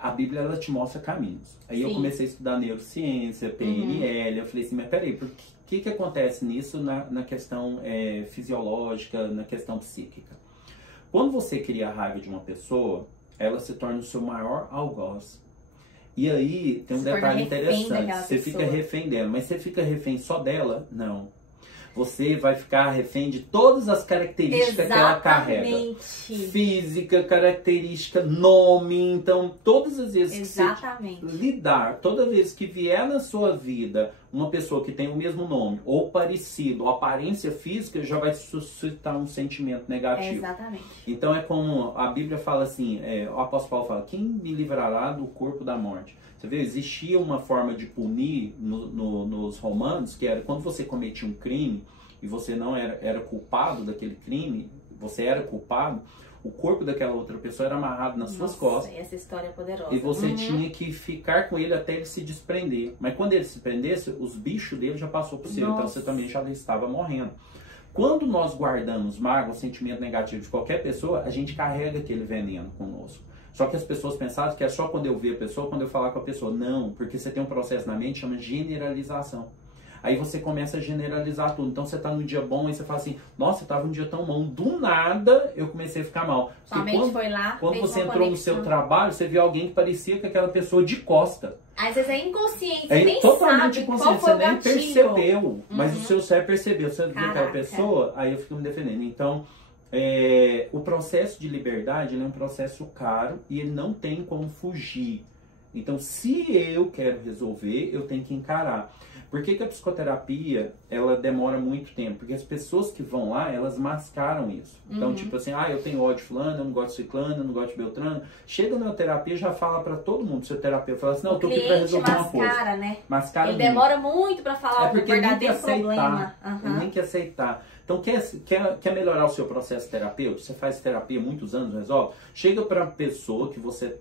A Bíblia, ela te mostra caminhos. Aí eu comecei a estudar neurociência, PNL, eu falei assim, mas peraí, por que acontece nisso na questão fisiológica, na questão psíquica? Quando você cria a raiva de uma pessoa, ela se torna o seu maior algoz. E aí, tem um detalhe interessante. Você fica refém dela. Mas você fica refém só dela? Não. Você vai ficar refém de todas as características que ela carrega. Física, característica, nome. Então, todas as vezes que você lidar, toda vez que vier na sua vida uma pessoa que tem o mesmo nome, ou parecido, ou aparência física, já vai suscitar um sentimento negativo. Exatamente. Então, é como a Bíblia fala assim, o apóstolo Paulo fala, quem me livrará do corpo da morte? Você vê, existia uma forma de punir nos romanos, que era quando você cometia um crime e você não era culpado daquele crime, você era culpado, o corpo daquela outra pessoa era amarrado nas suas costas. Essa história é poderosa. E você tinha que ficar com ele até ele se desprender. Mas quando ele se prendesse, os bichos dele já passou por você, então você também já estava morrendo. Quando nós guardamos mágoa, sentimento negativo de qualquer pessoa, a gente carrega aquele veneno conosco. Só que as pessoas pensavam que é só quando eu ver a pessoa, quando eu falar com a pessoa. Não, porque você tem um processo na mente que chama generalização. Aí você começa a generalizar tudo. Então você tá num dia bom e você fala assim, nossa, eu tava um dia tão bom. Do nada eu comecei a ficar mal. Sua mente foi lá, quando você entrou no seu trabalho, você viu alguém que parecia com aquela pessoa de costa. Às vezes é inconsciente, você nem totalmente sabe inconsciente, qual foi você nem percebeu. Mas o seu cérebro percebeu. Você viu aquela Caraca. pessoa, aí eu fico me defendendo. Então... o processo de liberdade ele é um processo caro e ele não tem como fugir. Então, se eu quero resolver, eu tenho que encarar. Por que a psicoterapia ela demora muito tempo? Porque as pessoas que vão lá, elas mascaram isso. Então, tipo assim, eu tenho ódio de fulano, eu não gosto de ciclano, eu não gosto de beltrano. Chega na terapia, já fala pra todo mundo, seu terapeuta fala assim, não, eu tô aqui pra resolver uma coisa. Né? Mascara ele demora muito pra falar o verdadeiro problema. Ele nem quer aceitar. Então, quer melhorar o seu processo terapêutico? Você faz terapia há muitos anos, resolve? Chega pra pessoa,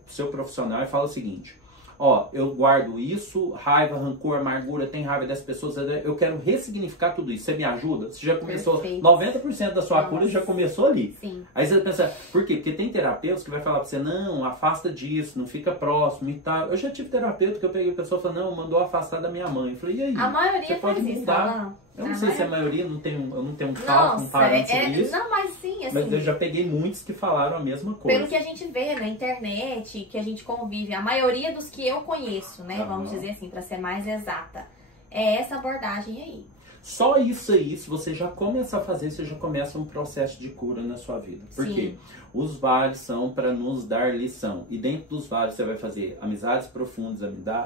seu profissional, e fala o seguinte, ó, eu guardo isso, raiva, rancor, amargura, tenho raiva das pessoas, eu quero ressignificar tudo isso. Você me ajuda? Você já começou, Perfeito. 90% da sua cura já começou ali. Sim. Aí você pensa, por quê? Porque tem terapeutas que vai falar pra você, não, afasta disso, não fica próximo e tal. Eu já tive terapeuta que eu peguei a pessoa e falei, não, mandou afastar da minha mãe. Eu falei, e aí? A maioria você pode faz isso, mudar. Alan. Eu não sei se a maioria, eu não tenho um cálculo, um parâmetro sobre isso. Não, mas sim, assim. Mas eu já peguei muitos que falaram a mesma coisa. Pelo que a gente vê na internet, que a gente convive, a maioria dos que eu conheço, né? Vamos dizer assim, pra ser mais exata. É essa abordagem aí. Só isso aí, se você já começar a fazer, você já começa um processo de cura na sua vida. Por quê? Os vales são para nos dar lição. E dentro dos vales você vai fazer amizades profundas,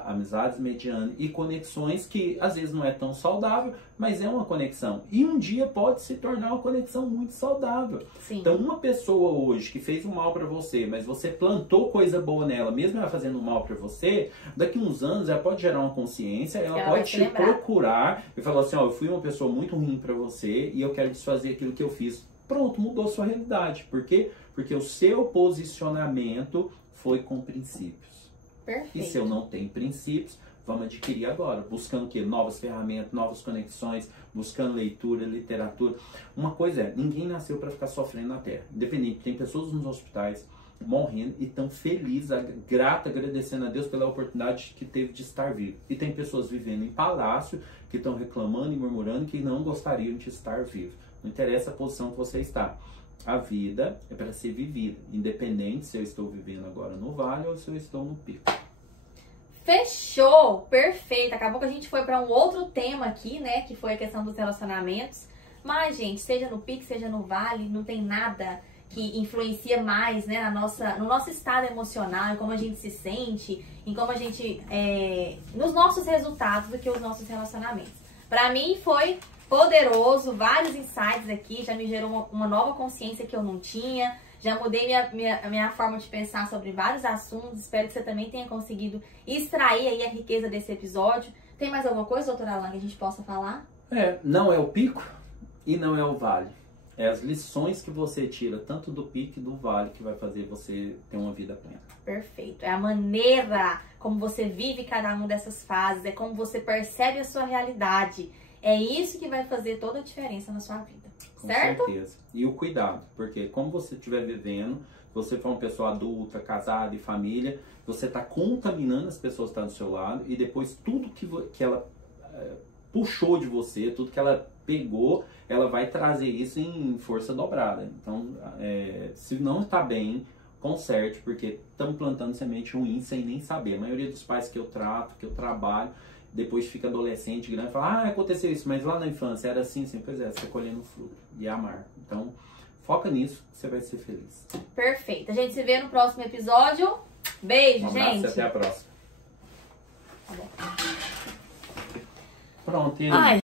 amizades medianas e conexões que às vezes não é tão saudável, mas é uma conexão. E um dia pode se tornar uma conexão muito saudável. Sim. Então uma pessoa hoje que fez um mal para você, mas você plantou coisa boa nela, mesmo ela fazendo mal para você, daqui uns anos ela pode gerar uma consciência, ela pode te procurar e falar assim, ó, eu fui uma pessoa muito ruim para você e eu quero desfazer aquilo que eu fiz. Pronto, mudou sua realidade. Por quê? Porque o seu posicionamento foi com princípios. Perfeito. E se eu não tenho princípios, vamos adquirir agora. Buscando o quê? Novas ferramentas, novas conexões, buscando leitura, literatura. Uma coisa é, ninguém nasceu para ficar sofrendo na Terra. Independente, tem pessoas nos hospitais morrendo e estão felizes, grata, agradecendo a Deus pela oportunidade que teve de estar vivo. E tem pessoas vivendo em palácio que estão reclamando e murmurando que não gostariam de estar vivo. Não interessa a posição que você está. A vida é para ser vivida, independente se eu estou vivendo agora no vale ou se eu estou no pico. Fechou! Perfeito! Acabou que a gente foi para um outro tema aqui, né? Que foi a questão dos relacionamentos. Mas, gente, seja no pico, seja no vale, não tem nada que influencia mais, né, no nosso estado emocional, em como a gente se sente, em como a gente... nos nossos resultados do que os nossos relacionamentos. Para mim foi poderoso, vários insights aqui, já me gerou uma nova consciência que eu não tinha, já mudei minha forma de pensar sobre vários assuntos, espero que você também tenha conseguido extrair aí a riqueza desse episódio. Tem mais alguma coisa, doutora Alan, que a gente possa falar? Não é o pico e não é o vale. É as lições que você tira, tanto do pico e do vale, que vai fazer você ter uma vida plena. Perfeito. É a maneira como você vive cada uma dessas fases, é como você percebe a sua realidade. É isso que vai fazer toda a diferença na sua vida, certo? Com certeza. E o cuidado, porque como você estiver vivendo, você for uma pessoa adulta, casada e família, você está contaminando as pessoas que estão do seu lado e depois tudo que ela puxou de você, tudo que ela pegou, ela vai trazer isso em força dobrada. Então, se não está bem, conserte, porque estamos plantando semente ruim sem nem saber. A maioria dos pais que eu trato, que eu trabalho, depois fica adolescente, grande, fala, aconteceu isso, mas lá na infância era assim, pois é, você colhendo fruto e é amargo. Então, foca nisso, você vai ser feliz. Perfeito. A gente se vê no próximo episódio. Beijo, um abraço, gente. E até a próxima. Tá bom. Pronto, e aí?